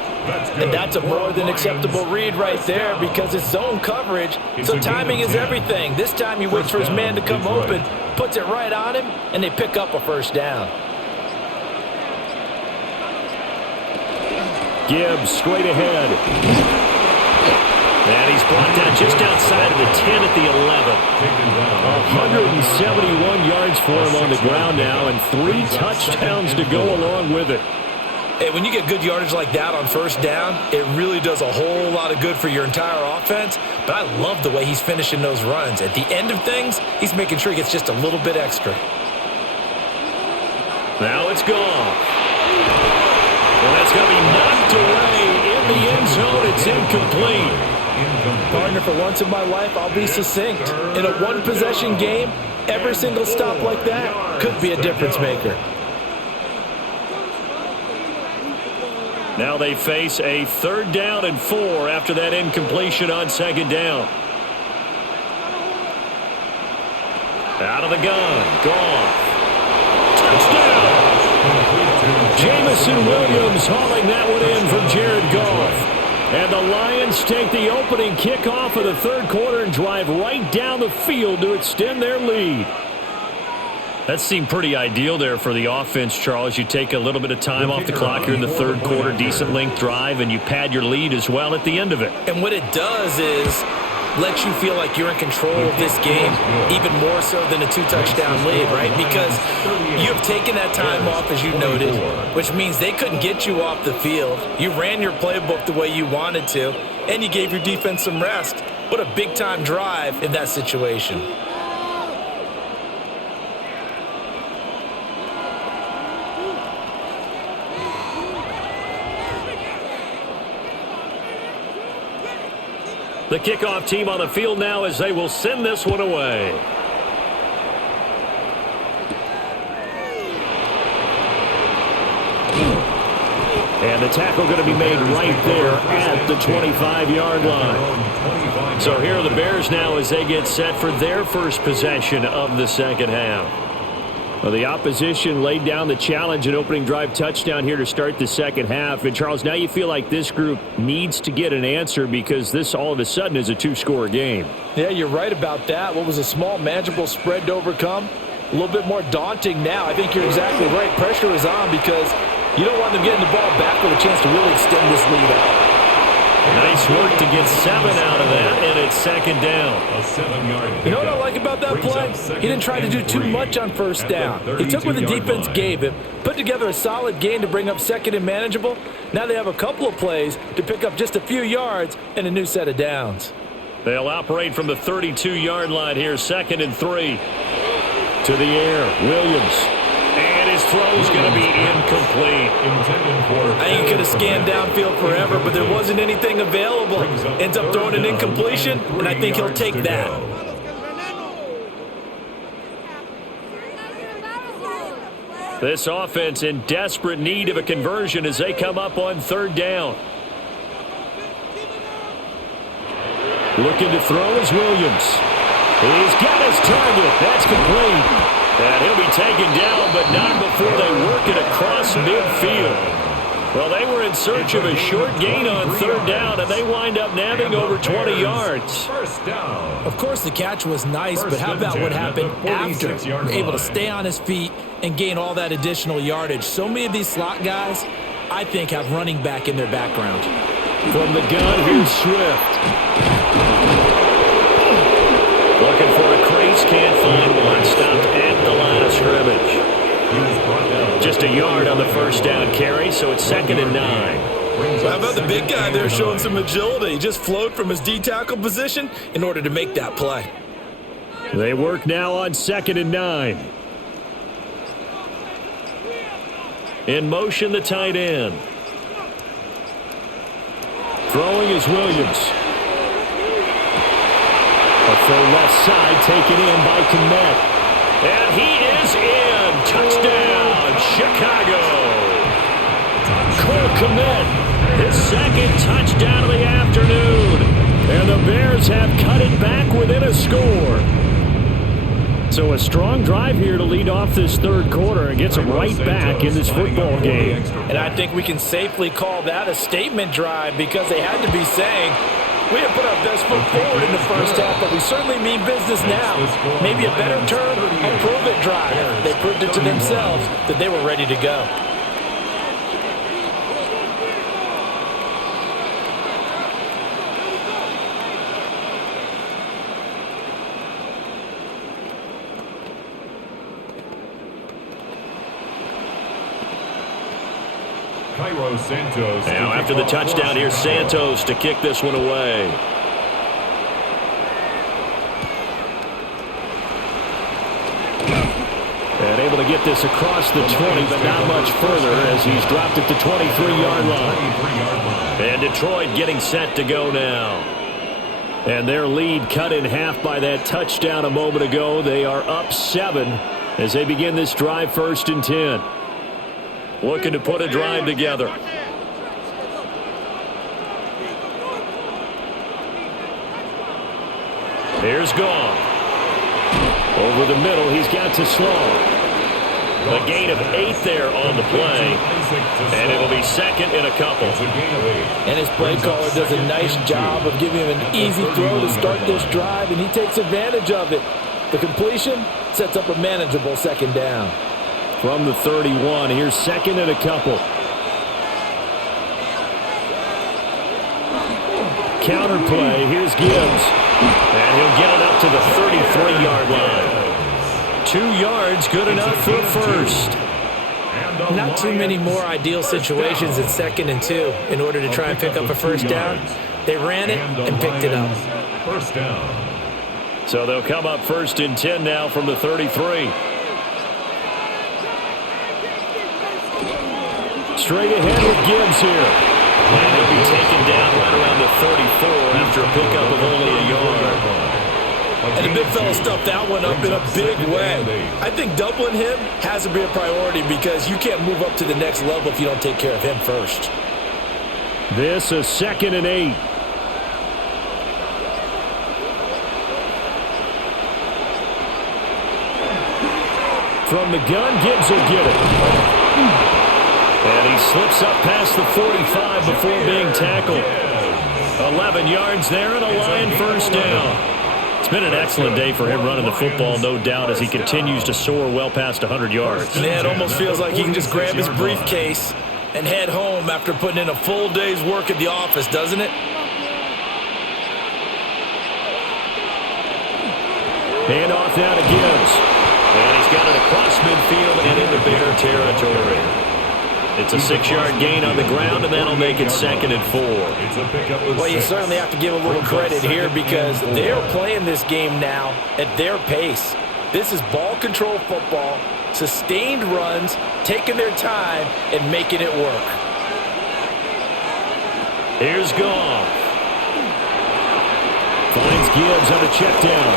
And that's a more than acceptable read right there, because it's zone coverage, so timing is everything. This time he waits for his man to come open, puts it right on him, and they pick up a first down. Gibbs straight ahead. And he's brought down just outside of the 10 at the 11. 171 yards for him on the ground now, and 3 touchdowns to go along with it. Hey, when you get good yardage like that on first down, it really does a whole lot of good for your entire offense. But I love the way he's finishing those runs. At the end of things, he's making sure he gets just a little bit extra. Now it's gone. Well, that's going to be knocked away in the end zone. It's incomplete. Partner, for once in my life, I'll be succinct. In a one-possession game, every single stop like that could be a difference maker. Now they face a 3rd down and 4 after that incompletion on 2nd down. Out of the gun. Goff. Touchdown. Jamison Williams hauling that one in from Jared Goff. And the Lions take the opening kickoff of the 3rd quarter and drive right down the field to extend their lead. That seemed pretty ideal there for the offense, Charles. You take a little bit of time off the clock here in the 3rd quarter, decent length drive, and you pad your lead as well at the end of it. And what it does is lets you feel like you're in control of this game even more so than a 2-touchdown lead, right? Because you have taken that time off, as you noted, which means they couldn't get you off the field. You ran your playbook the way you wanted to, and you gave your defense some rest. What a big-time drive in that situation. The kickoff team on the field now as they will send this one away. And the tackle going to be made right there at the 25-yard line. So here are the Bears now as they get set for their first possession of the 2nd half. Well, the opposition laid down the challenge and opening drive touchdown here to start the 2nd half. And, Charles, now you feel like this group needs to get an answer because this all of a sudden is a 2-score game. Yeah, you're right about that. What was a small, manageable spread to overcome? A little bit more daunting now. I think you're exactly right. Pressure is on because you don't want them getting the ball back with a chance to really extend this lead out. Nice work to get 7 out of that, and it's 2nd down. A 7-yard. You know what I like about that play? He didn't try to do too much on 1st down. He took what the defense gave him, put together a solid game to bring up 2nd and manageable. Now they have a couple of plays to pick up just a few yards and a new set of downs. They'll operate from the 32-yard line here, 2nd and 3. To the air, Williams. And his throw's going to be incomplete. I think he could have scanned downfield forever, but there wasn't anything available. Ends up throwing an incompletion, and I think he'll take that. This offense in desperate need of a conversion as they come up on 3rd down. Looking to throw is Williams. He's got his target. That's complete. And he'll be taken down, but not before they work it across midfield. Well, they were in search of a short gain on 3rd down, and they wind up nabbing over 20 yards. First down. Of course, the catch was nice, but how about what happened after? Able to stay on his feet and gain all that additional yardage. So many of these slot guys, I think, have running back in their background. From the gun, here's Swift. Looking for a crease, can't find one. Stopped at the line of scrimmage. Just a yard on the 1st down carry, so it's 2nd and 9. How about the big guy there showing some agility? He just flowed from his D-tackle position in order to make that play. They work now on 2nd and 9. In motion, the tight end. Throwing is Williams. A full left side taken in by Kmet. And he is in. Touchdown, Chicago. Cole Kmet, his 2nd touchdown of the afternoon. And the Bears have cut it back within a score. So a strong drive here to lead off this 3rd quarter and gets them right back in this football game. And I think we can safely call that a statement drive because they had to be saying, we have put our best foot forward in the 1st half, but we certainly mean business now. Maybe a better term, a prove-it drive. They proved it to themselves that they were ready to go. Santos. Now after the touchdown, here's Santos to kick this one away. And able to get this across the 20, but not much further as he's dropped at the 23-yard line. And Detroit getting set to go now. And their lead cut in half by that touchdown a moment ago. They are up 7 as they begin this drive, 1st and 10. Looking to put a drive together. Here's Goff. Over the middle, he's got to Sloan. A gain of 8 there on the play, and it'll be 2nd and a couple. And his play caller does a nice job of giving him an easy throw to start this drive, and he takes advantage of it. The completion sets up a manageable 2nd down. From the 31, here's 2nd and a couple. Counter play, here's Gibbs. And he'll get it up to the 33-yard line. 2 yards, good enough for first. Not too many more ideal situations at 2nd and 2 in order to try and pick up a first down. They ran it and picked it up. First down. So they'll come up 1st and 10 now from the 33. Straight ahead with Gibbs here. And he'll be taken down right around the 34 after a pickup of only a yard. And the big fella stuffed that one up in a big way. I think doubling him has to be a priority because you can't move up to the next level if you don't take care of him first. This is 2nd and 8. From the gun, Gibbs will get it. And he slips up past the 45 before being tackled. 11 yards there and a Lion first down. It's been an excellent day for him running the football, no doubt, as he continues to soar well past 100 yards. Yeah, it almost feels like he can just grab his briefcase and head home after putting in a full day's work at the office, doesn't it? Hand off now to Gibbs. And he's got it across midfield and into Bear territory. It's a 6-yard gain on the ground, and that'll make it 2nd and 4. Well, you certainly have to give a little credit here because they're playing this game now at their pace. This is ball control football, sustained runs, taking their time, and making it work. Here's Goff. Finds Gibbs on a check down.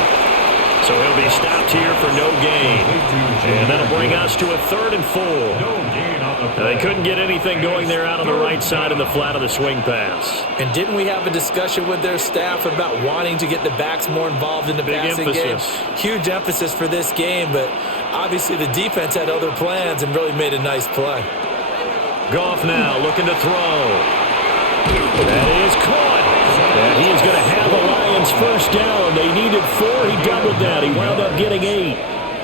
So he'll be stopped here for no gain. And that'll bring us to a 3rd and 4. They couldn't get anything going there out on the right side of the flat of the swing pass. And didn't we have a discussion with their staff about wanting to get the backs more involved in the passing game? Huge emphasis for this game, but obviously the defense had other plans and really made a nice play. Goff now looking to throw. That is caught. And he is going to have the Lions first down. They needed 4. He doubled that. He wound up getting 8.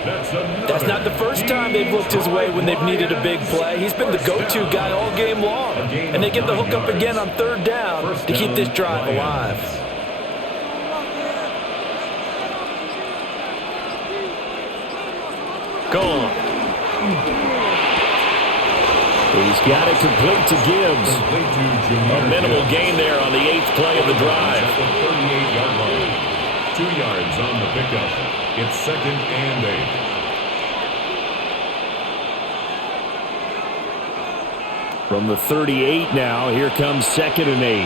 That's not the first time they've looked his way when they've needed a big play. He's been the go-to guy all game long. And they get the hook up again on 3rd down to keep this drive alive. Gone. He's got it complete to Gibbs. A minimal gain there on the 8th play of the drive. 38-yard line. 2 yards on the pickup. It's 2nd and 8. From the 38 now, here comes 2nd and 8.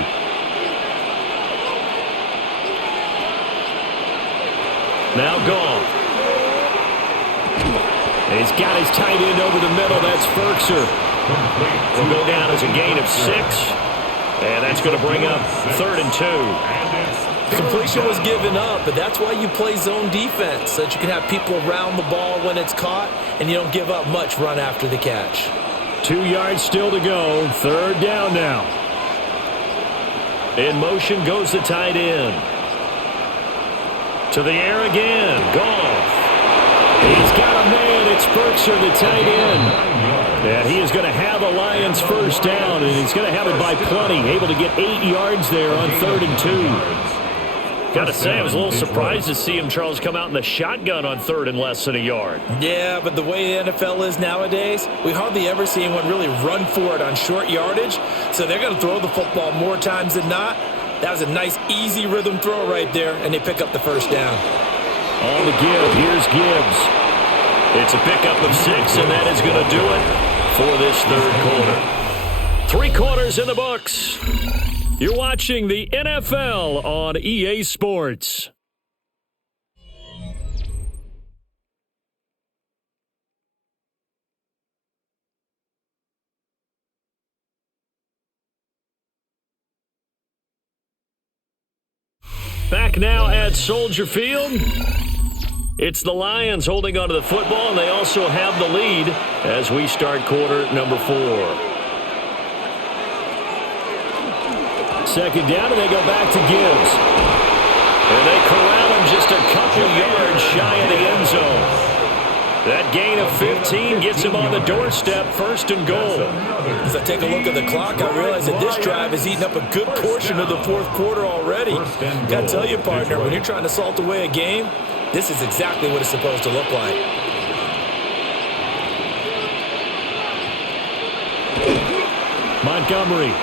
Now Goff. He's got his tight end over the middle. That's Ferkser. Will go down as a gain of 6. And that's going to bring up 3rd and 2. Completion was given up, but that's why you play zone defense, so that you can have people around the ball when it's caught, and you don't give up much run after the catch. 2 yards still to go. 3rd down now. In motion goes the tight end. To the air again. Goff. He's got a man. It's Ferkser, the tight end. And he is going to have a Lions first down, and he's going to have it by plenty. Able to get 8 yards there on 3rd and 2. Got to say, I was a little surprised to see him, Charles, come out in the shotgun on 3rd and less than a yard. Yeah, but the way the NFL is nowadays, we hardly ever see anyone really run for it on short yardage. So they're going to throw the football more times than not. That was a nice, easy rhythm throw right there, and they pick up the first down. On the give, here's Gibbs. It's a pickup of 6, and that is going to do it for this 3rd quarter. 3 quarters in the books. You're watching the NFL on EA Sports. Back now at Soldier Field. It's the Lions holding onto the football, and they also have the lead as we start quarter number 4. Second down, and they go back to Gibbs. And they corral him just a couple yards shy of the end zone. That gain of 15 gets him on the doorstep, first and goal. As I take a look at the clock, I realize that this drive has eaten up a good portion of the fourth quarter already. Got to tell you, partner, when you're trying to salt away a game, this is exactly what it's supposed to look like. Montgomery.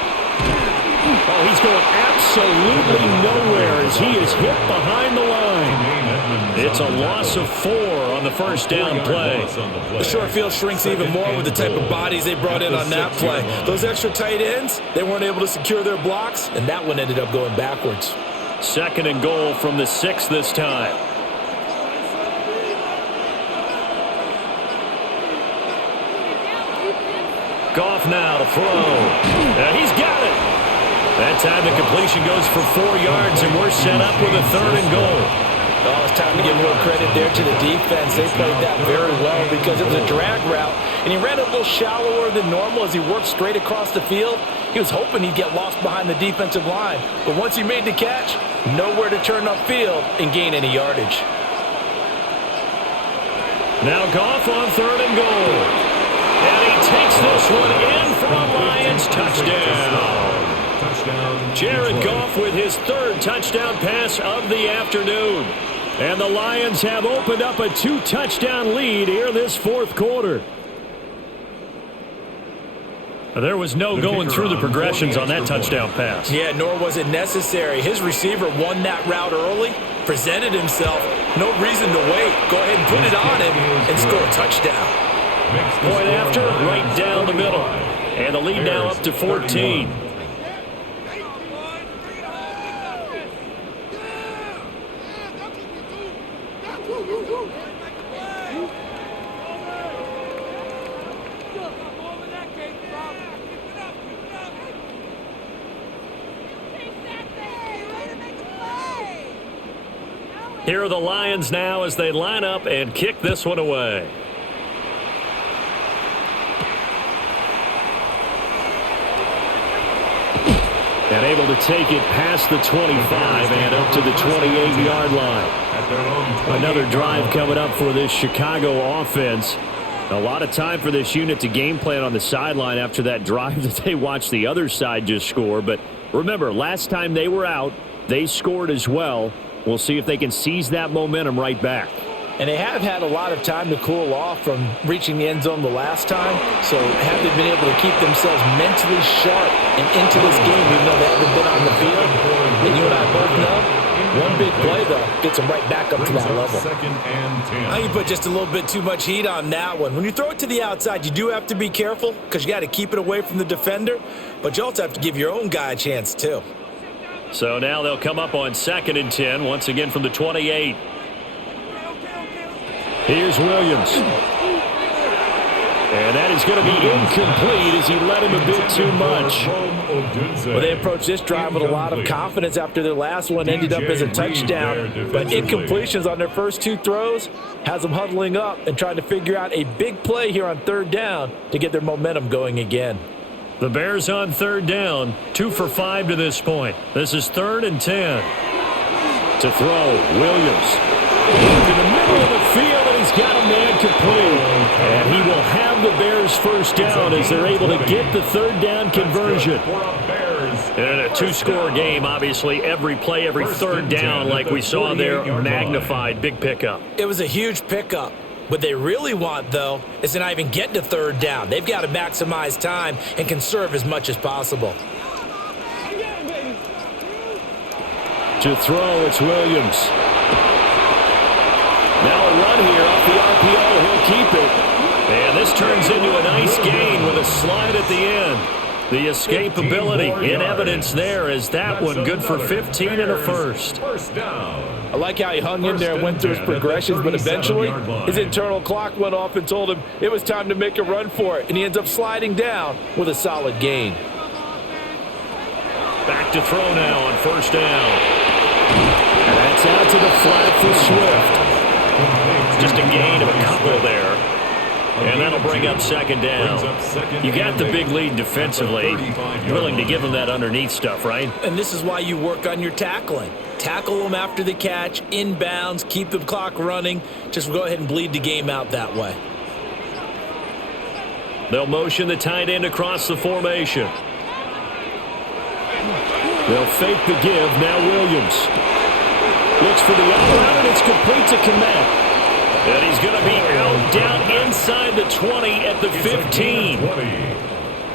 Oh, he's going absolutely nowhere as he is hit behind the line. It's a loss of 4 on the first down play. The short field shrinks even more with the type of bodies they brought in on that play. Those extra tight ends, they weren't able to secure their blocks, and that one ended up going backwards. Second and goal from the 6 this time. Goff now to throw. He's got it. That time the completion goes for 4 yards, and we're set up with a third and goal. Oh, it's time to give more credit there to the defense. They played that very well because it was a drag route, and he ran a little shallower than normal as he worked straight across the field. He was hoping he'd get lost behind the defensive line, but once he made the catch, nowhere to turn upfield and gain any yardage. Now Goff on third and goal. And he takes this one in for a Lions touchdown. Jared Goff with his third touchdown pass of the afternoon. And the Lions have opened up a 2-touchdown lead here this fourth quarter. There was no going through the progressions on that touchdown pass. Yeah, nor was it necessary. His receiver won that route early, presented himself. No reason to wait. Go ahead and put it on him and score a touchdown. Point after, right down the middle. And the lead now up to 14. Here are the Lions now as they line up and kick this one away. And able to take it past the 25 and up to the 28-yard line. Another drive coming up for this Chicago offense. A lot of time for this unit to game plan on the sideline after that drive that they watched the other side just score. But remember, last time they were out, they scored as well. We'll see if they can seize that momentum right back. And they have had a lot of time to cool off from reaching the end zone the last time. So have they been able to keep themselves mentally sharp and into this game even though they haven't been on the field? And you and I both know, one big play, though, gets them right back up to that level. I think you put just a little bit too much heat on that one. When you throw it to the outside, you do have to be careful because you got to keep it away from the defender. But you also have to give your own guy a chance, too. So now they'll come up on 2nd and 10, once again from the 28. Here's Williams. And that is going to be incomplete as he led him a bit too much. Well, they approached this drive with a lot of confidence after their last one ended up as a touchdown. But incompletions on their first 2 throws has them huddling up and trying to figure out a big play here on 3rd down to get their momentum going again. The Bears on 3rd down, 2 for 5 to this point. This is 3rd and 10. To throw, Williams. In the middle of the field, and he's got a man complete. And he will have the Bears first down as they're able to get the 3rd down conversion. And a 2-score game, obviously, every play, every 3rd down, like we saw there, magnified, big pickup. It was a huge pickup. What they really want, though, is to not even get to 3rd down. They've got to maximize time and conserve as much as possible. To throw, it's Williams. Now a run here off the RPO. He'll keep it. And this turns into a nice gain with a slide at the end. The escapability in evidence there as that one good for 15 and a first. First down. I like how he hung in there and went through his progressions, but eventually his internal clock went off and told him it was time to make a run for it, and he ends up sliding down with a solid gain. Back to throw now on first down. And that's out to the flat for Swift. Just a gain of a couple there. And that'll bring up second down. You got the big lead defensively. Willing to give them that underneath stuff, right? And this is why you work on your tackling. Tackle them after the catch, inbounds, keep the clock running. Just go ahead and bleed the game out that way. They'll motion the tight end across the formation. They'll fake the give. Now Williams. Looks for the out route, and it's complete to Komet. And he's going to be out down inside the 20 at the 15.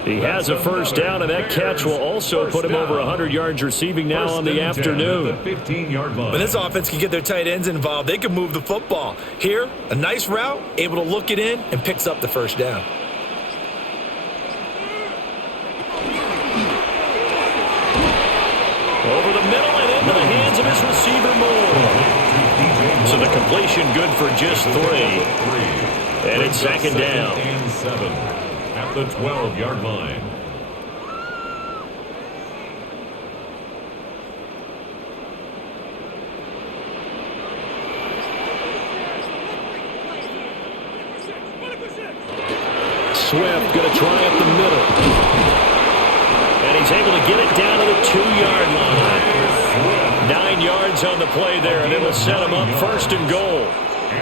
He has a first down, and that catch will also put him over 100 yards receiving now on the afternoon. When this offense can get their tight ends involved, they can move the football. Here, a nice route, able to look it in, and picks up the first down. Over the middle and into the hands of his receiver Moore. So the completion good for just 3. And it's second down. And 7 at the 12-yard line. Swift going to try up the middle. And he's able to get it down to the 2-yard line. 9 yards on the play there, and it'll set him up first and goal.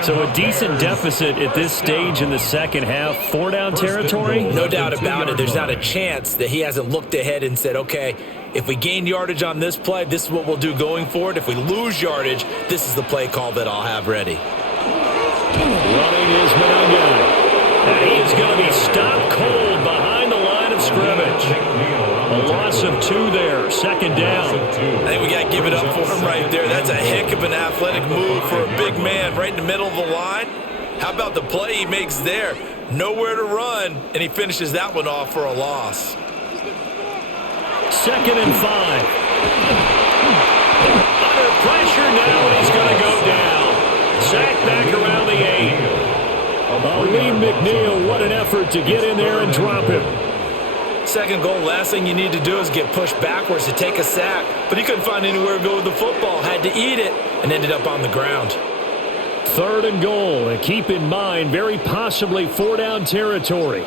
So a decent deficit at this stage in the second half. 4-down territory? No doubt about it. There's not a chance that he hasn't looked ahead and said, okay, if we gain yardage on this play, this is what we'll do going forward. If we lose yardage, this is the play call that I'll have ready. Running is Monangai. And he is going to be stopped cold behind the line of scrimmage. A loss of 2 there, second down. I think we got to give it up for him right there. That's a heck of an athletic move for a big man right in the middle of the line. How about the play he makes there? Nowhere to run, and he finishes that one off for a loss. Second and 5. Under pressure now, and he's going to go down. Sacked back around the 8. Lee McNeil, what an effort to get in there and drop him. Second goal, last thing you need to do is get pushed backwards to take a sack. But he couldn't find anywhere to go with the football, had to eat it, and ended up on the ground. Third and goal, and keep in mind, very possibly 4-down territory.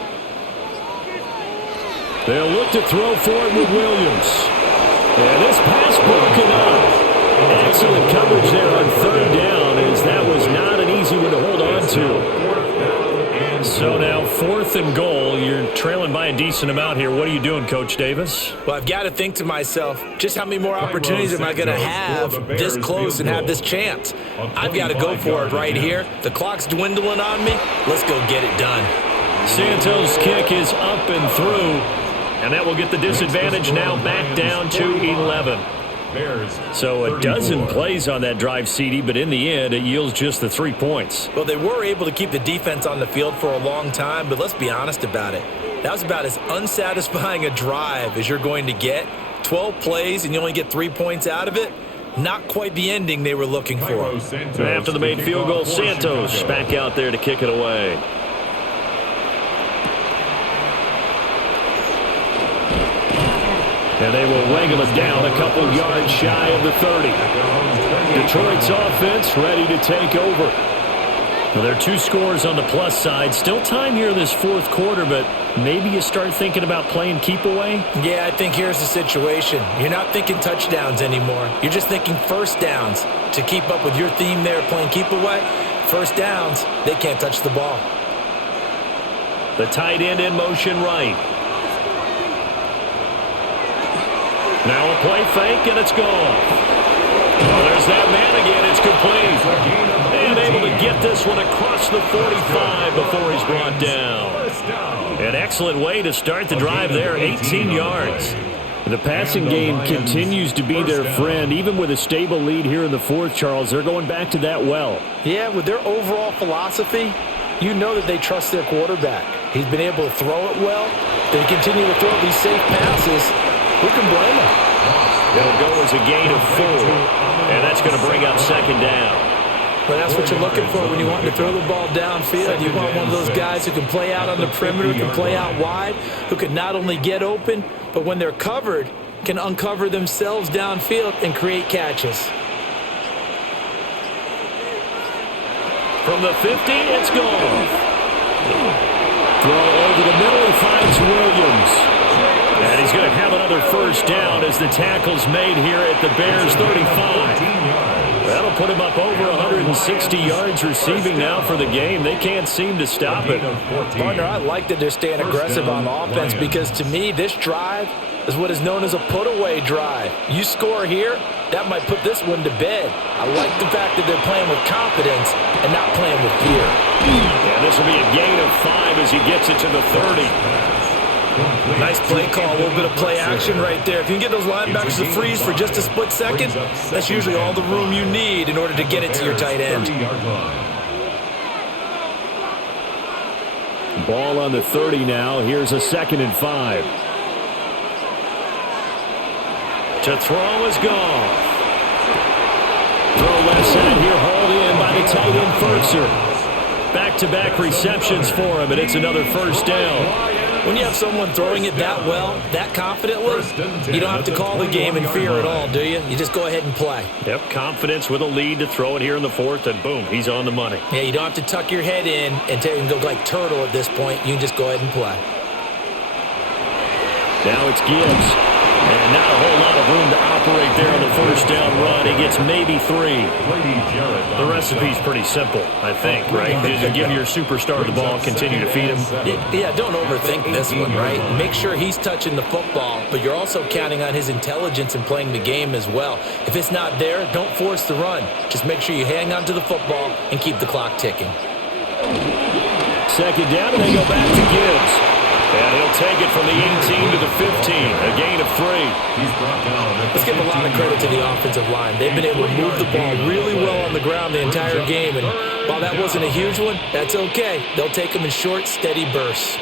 They'll look to throw for it with Williams. And this pass broken up. Excellent coverage there on third down, as that was not an easy one to hold on to. So now 4th and goal. You're trailing by a decent amount here. What are you doing, Coach Davis? Well, I've got to think to myself, just how many more opportunities am I going to have this close and have this chance? I've got to go for it right here. The clock's dwindling on me. Let's go get it done. Santos' kick is up and through, and that will get the disadvantage now back down to 11. So a dozen plays on that drive, CD, but in the end, it yields just the 3 points. Well, they were able to keep the defense on the field for a long time, but let's be honest about it. That was about as unsatisfying a drive as you're going to get. 12 plays, and you only get 3 points out of it. Not quite the ending they were looking for. After the made field goal, Santos back out there to kick it away. And they will wrangle it down a couple yards shy of the 30. Detroit's offense ready to take over. Well, there are 2 scores on the plus side. Still time here in this 4th quarter, but maybe you start thinking about playing keep away? Yeah, I think here's the situation. You're not thinking touchdowns anymore. You're just thinking first downs. To keep up with your theme there, playing keep away, first downs, they can't touch the ball. The tight end in motion right. Now a play fake, and it's gone. Oh, there's that man again. It's complete. And able to get this one across the 45 before he's brought down. An excellent way to start the drive there, 18 yards. The passing game continues to be their friend. Even with a stable lead here in the 4th, Charles, they're going back to that well. Yeah, with their overall philosophy, you know that they trust their quarterback. He's been able to throw it well. They continue to throw these safe passes. Who can blame him? It'll go as a gain of 4, and that's going to bring up second down. But that's what you're looking for when you want to throw the ball downfield. You want one of those guys who can play out on the perimeter, can play out wide, who can not only get open, but when they're covered, can uncover themselves downfield and create catches. From the 50, it's gone. Throw over the middle, he finds Williams. And he's going to have another first down as the tackle's made here at the Bears' 35. That'll put him up over 160 yards receiving now for the game. They can't seem to stop it. Partner, I like that they're staying aggressive on offense because to me, this drive is what is known as a put-away drive. You score here, that might put this one to bed. I like the fact that they're playing with confidence and not playing with fear. Yeah, this will be a gain of 5 as he gets it to the 30. Nice play call, a little bit of play action right there. If you can get those linebackers to freeze for just a split second, that's usually all the room you need in order to get it to your tight end. Ball on the 30 now. Here's a 2nd and 5. To throw is gone. Throw left side here, hauled in by the tight end Fertzer. Back-to-back receptions for him, and it's another first down. When you have someone throwing it that well, that confidently, you don't have to call the game in fear at all, do you? You just go ahead and play. Yep, confidence with a lead to throw it here in the 4th, and boom, he's on the money. Yeah, you don't have to tuck your head in and go like turtle at this point. You can just go ahead and play. Now it's Gibbs. And not a whole lot of room to operate there on the first down run. He gets maybe 3. The recipe's pretty simple, I think, right? You give your superstar the ball, continue to feed him. Yeah, don't overthink this one, right? Make sure he's touching the football, but you're also counting on his intelligence in playing the game as well. If it's not there, don't force the run. Just make sure you hang on to the football and keep the clock ticking. 2nd down, and they go back to Gibbs. And he'll take it from the 18 to the 15, a gain of 3. Let's give a lot of credit to the offensive line. They've been able to move the ball really well on the ground the entire game, and while that wasn't a huge one, that's okay. They'll take them in short, steady bursts.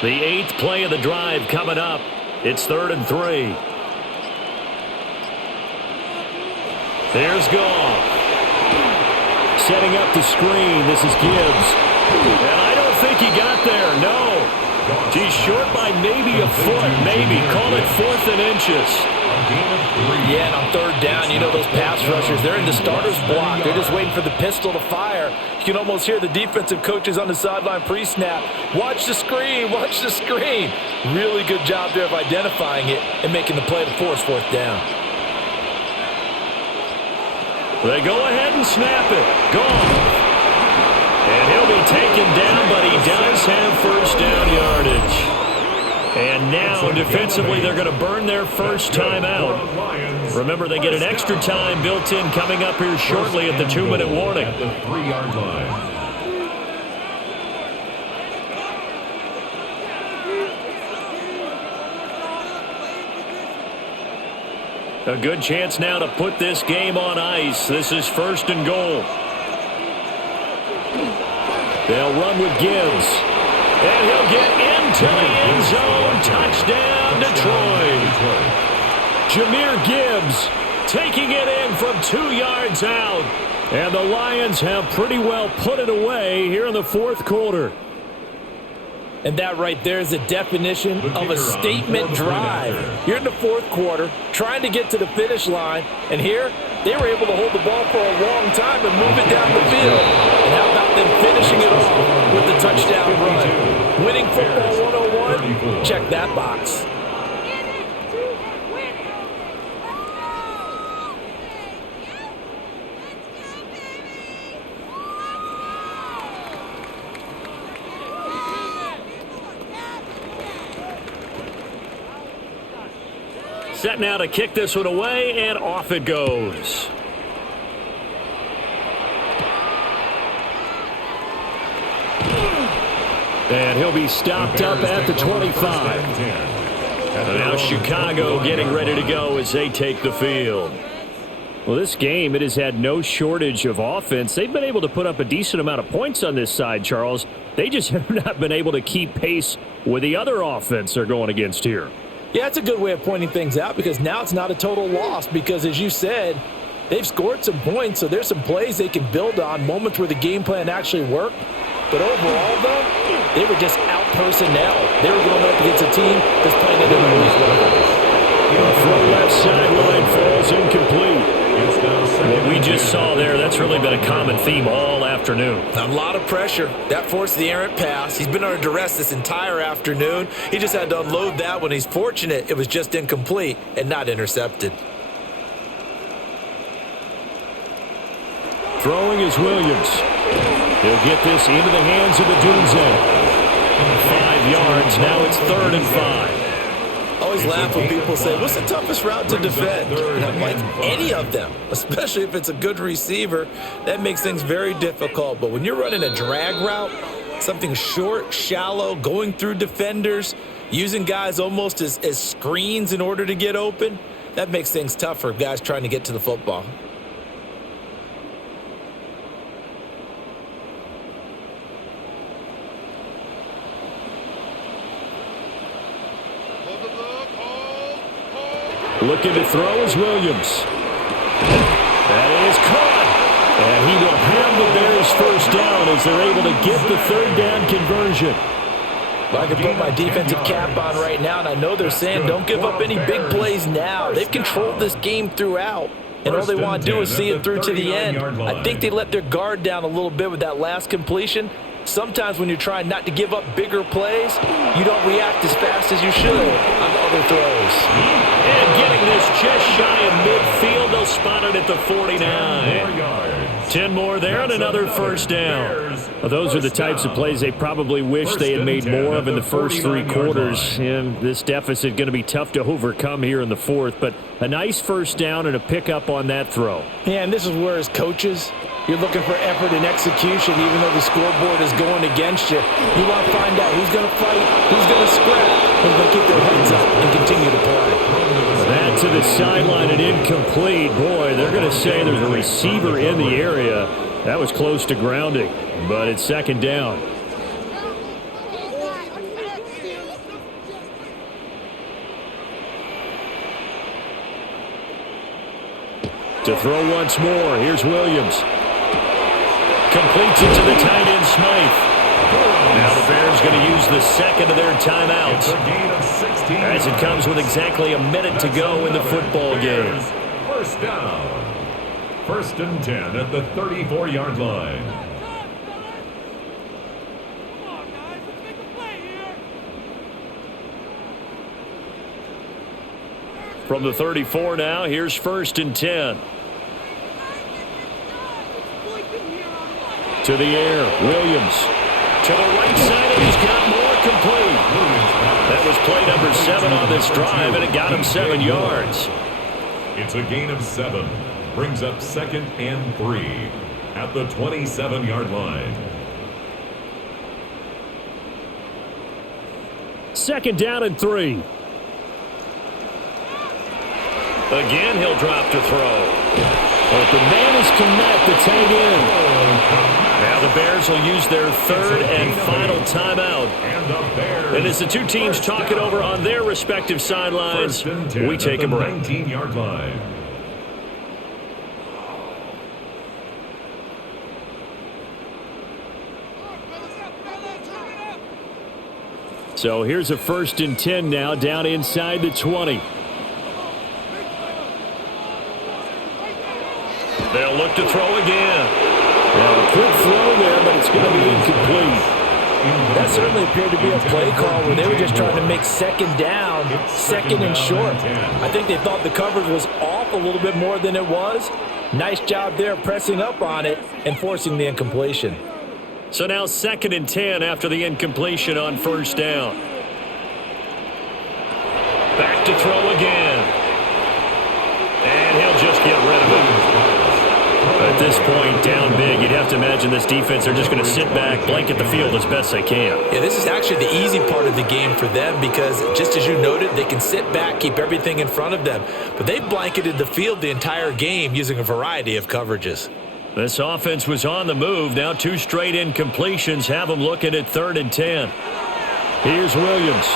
The 8th play of the drive coming up. It's 3rd and 3. There's Goff. Setting up the screen. This is Gibbs. And I don't think he got there, no. He's short by maybe a foot, maybe. Call it 4th and inches. Yeah, and on 3rd down, you know those pass rushers, they're in the starter's block. They're just waiting for the pistol to fire. You can almost hear the defensive coaches on the sideline pre-snap. Watch the screen, watch the screen. Really good job there of identifying it and making the play to force 4th down. They go ahead and snap it. Gone. And he'll be taken down, but he does have first down yardage. And now, defensively, they're going to burn their first time out. Remember, they get an extra time built in coming up here shortly at the 2-minute warning. At the 3-yard line. A good chance now to put this game on ice. This is 1st and goal. They'll run with Gibbs. And he'll get into the end zone. Touchdown, Detroit. Jahmyr Gibbs taking it in from 2 yards out. And the Lions have pretty well put it away here in the 4th quarter. And that right there is a definition of a statement drive. You're in the 4th quarter, trying to get to the finish line, and here they were able to hold the ball for a long time and move it down the field. And how about them finishing it off with the touchdown run? Winning football 101? Check that box. Set now to kick this one away, and off it goes. And he'll be stopped up at the 25. And now Chicago getting ready to go as they take the field. Well, this game, it has had no shortage of offense. They've been able to put up a decent amount of points on this side, Charles. They just have not been able to keep pace with the other offense they're going against here. Yeah, it's a good way of pointing things out because now it's not a total loss because, as you said, they've scored some points, so there's some plays they can build on, moments where the game plan actually worked. But overall, though, they were just out personnel. They were going up against a team that's playing at an elite level. Throw left sideline falls incomplete. What we just saw there, that's really been a common theme all afternoon. A lot of pressure. That forced the errant pass. He's been under duress this entire afternoon. He just had to unload that one. He's fortunate it was just incomplete and not intercepted. Throwing is Williams. He'll get this into the hands of the Dunze. 5 yards. Now it's 3rd and 5. Always laugh when people say, what's the toughest route to defend? And I'm like, any of them, especially if it's a good receiver. That makes things very difficult. But when you're running a drag route, something short, shallow, going through defenders, using guys almost as screens in order to get open, that makes things tough for guys trying to get to the football. Looking to throw is Williams. That is caught. And he will have the Bears first down as they're able to get the 3rd down conversion. Well, I can put my defensive cap on right now, and I know they're saying don't give up any big plays now. They've controlled this game throughout, and all they want to do is see it through to the end. I think they let their guard down a little bit with that last completion. Sometimes when you're trying not to give up bigger plays, you don't react as fast as you should on other throws. And getting this just shy of midfield, they'll spot it at the 49. 10 more there and another first down. Well, those are the types of plays they probably wish they had made more of in the first 3 quarters. And this deficit going to be tough to overcome here in the 4th. But a nice first down and a pickup on that throw. Yeah, and this is where as coaches, you're looking for effort and execution, even though the scoreboard is going against you. You want to find out who's going to fight, who's going to scrap, who's going to keep their heads up and continue to play. That to the sideline and incomplete. Boy, they're going to say there's a receiver in the area. That was close to grounding, but it's 2nd down. To throw once more, here's Williams. Completes it to the tight end, Smythe. Now the Bears going to use the 2nd of their timeouts as it comes with exactly a minute to go in the football game. First down. 1st and 10 at the 34-yard line. From the 34 now, here's 1st and 10. To the air, Williams. To the right side, and he's got more complete. That was play number 7 on this drive, and it got him 7 yards. It's a gain of 7. Brings up 2nd and 3 at the 27-yard line. 2nd down and 3. Again, he'll drop to throw. But the man is Kmet, the tight end. Now the Bears will use their 3rd and final timeout. And as the two teams talk it over on their respective sidelines, we take a break. 19-yard line. So here's a 1st and 10 now, down inside the 20. They'll look to throw again. Now, a quick throw there, but it's going to be incomplete. That certainly appeared to be a play call where they were just trying to make 2nd down, 2nd and short. I think they thought the coverage was off a little bit more than it was. Nice job there pressing up on it and forcing the incompletion. So now 2nd and 10 after the incompletion on 1st down. Back to throw again. And he'll just get rid of it. At this point, down down big. You'd have to imagine this defense, they're just going to sit back, blanket the field as best they can. Yeah, this is actually the easy part of the game for them because, just as you noted, they can sit back, keep everything in front of them. But they've blanketed the field the entire game using a variety of coverages. This offense was on the move. Now 2 straight incompletions have them looking at 3rd and 10. Here's Williams.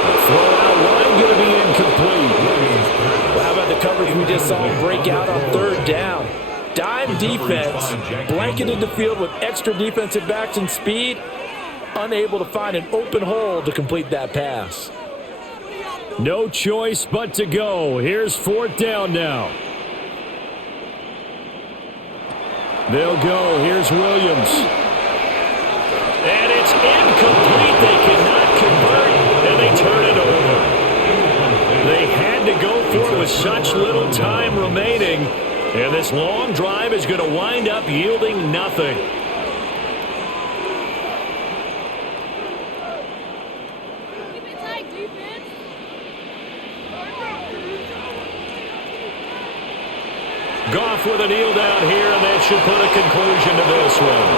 The throw out line going to be incomplete. Well, how about the coverage we just saw break out on 3rd down? Dime defense, blanketed the field with extra defensive backs and speed, unable to find an open hole to complete that pass. No choice but to go. Here's 4th down now. They'll go. Here's Williams. And it's incomplete. They cannot convert, and they turn it over. They had to go for it with such little time remaining, and this long drive is going to wind up yielding nothing. Goff with a kneel down here, and that should put a conclusion to this one.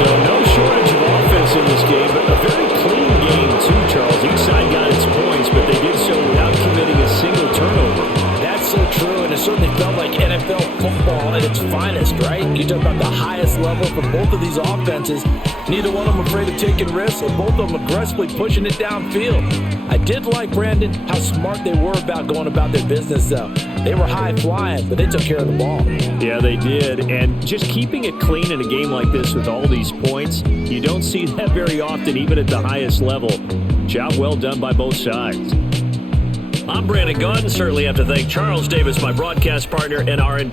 So no shortage of offense in this game, but a very clean game too, Charles. Each side got its points, but they did so without committing a single turnover. That's so true, and it certainly felt like NFL football at its finest, right? You talk about the highest level from both of these offenses. Neither one of them afraid of taking risks, and both of them aggressively pushing it downfield. I did like, Brandon, how smart they were about going about their business, though. They were high-flying, but they took care of the ball. Yeah, they did, and just keeping it clean in a game like this with all these points, you don't see that very often, even at the highest level. Job well done by both sides. I'm Brandon Gaudin. Certainly have to thank Charles Davis, my broadcast partner, and our entire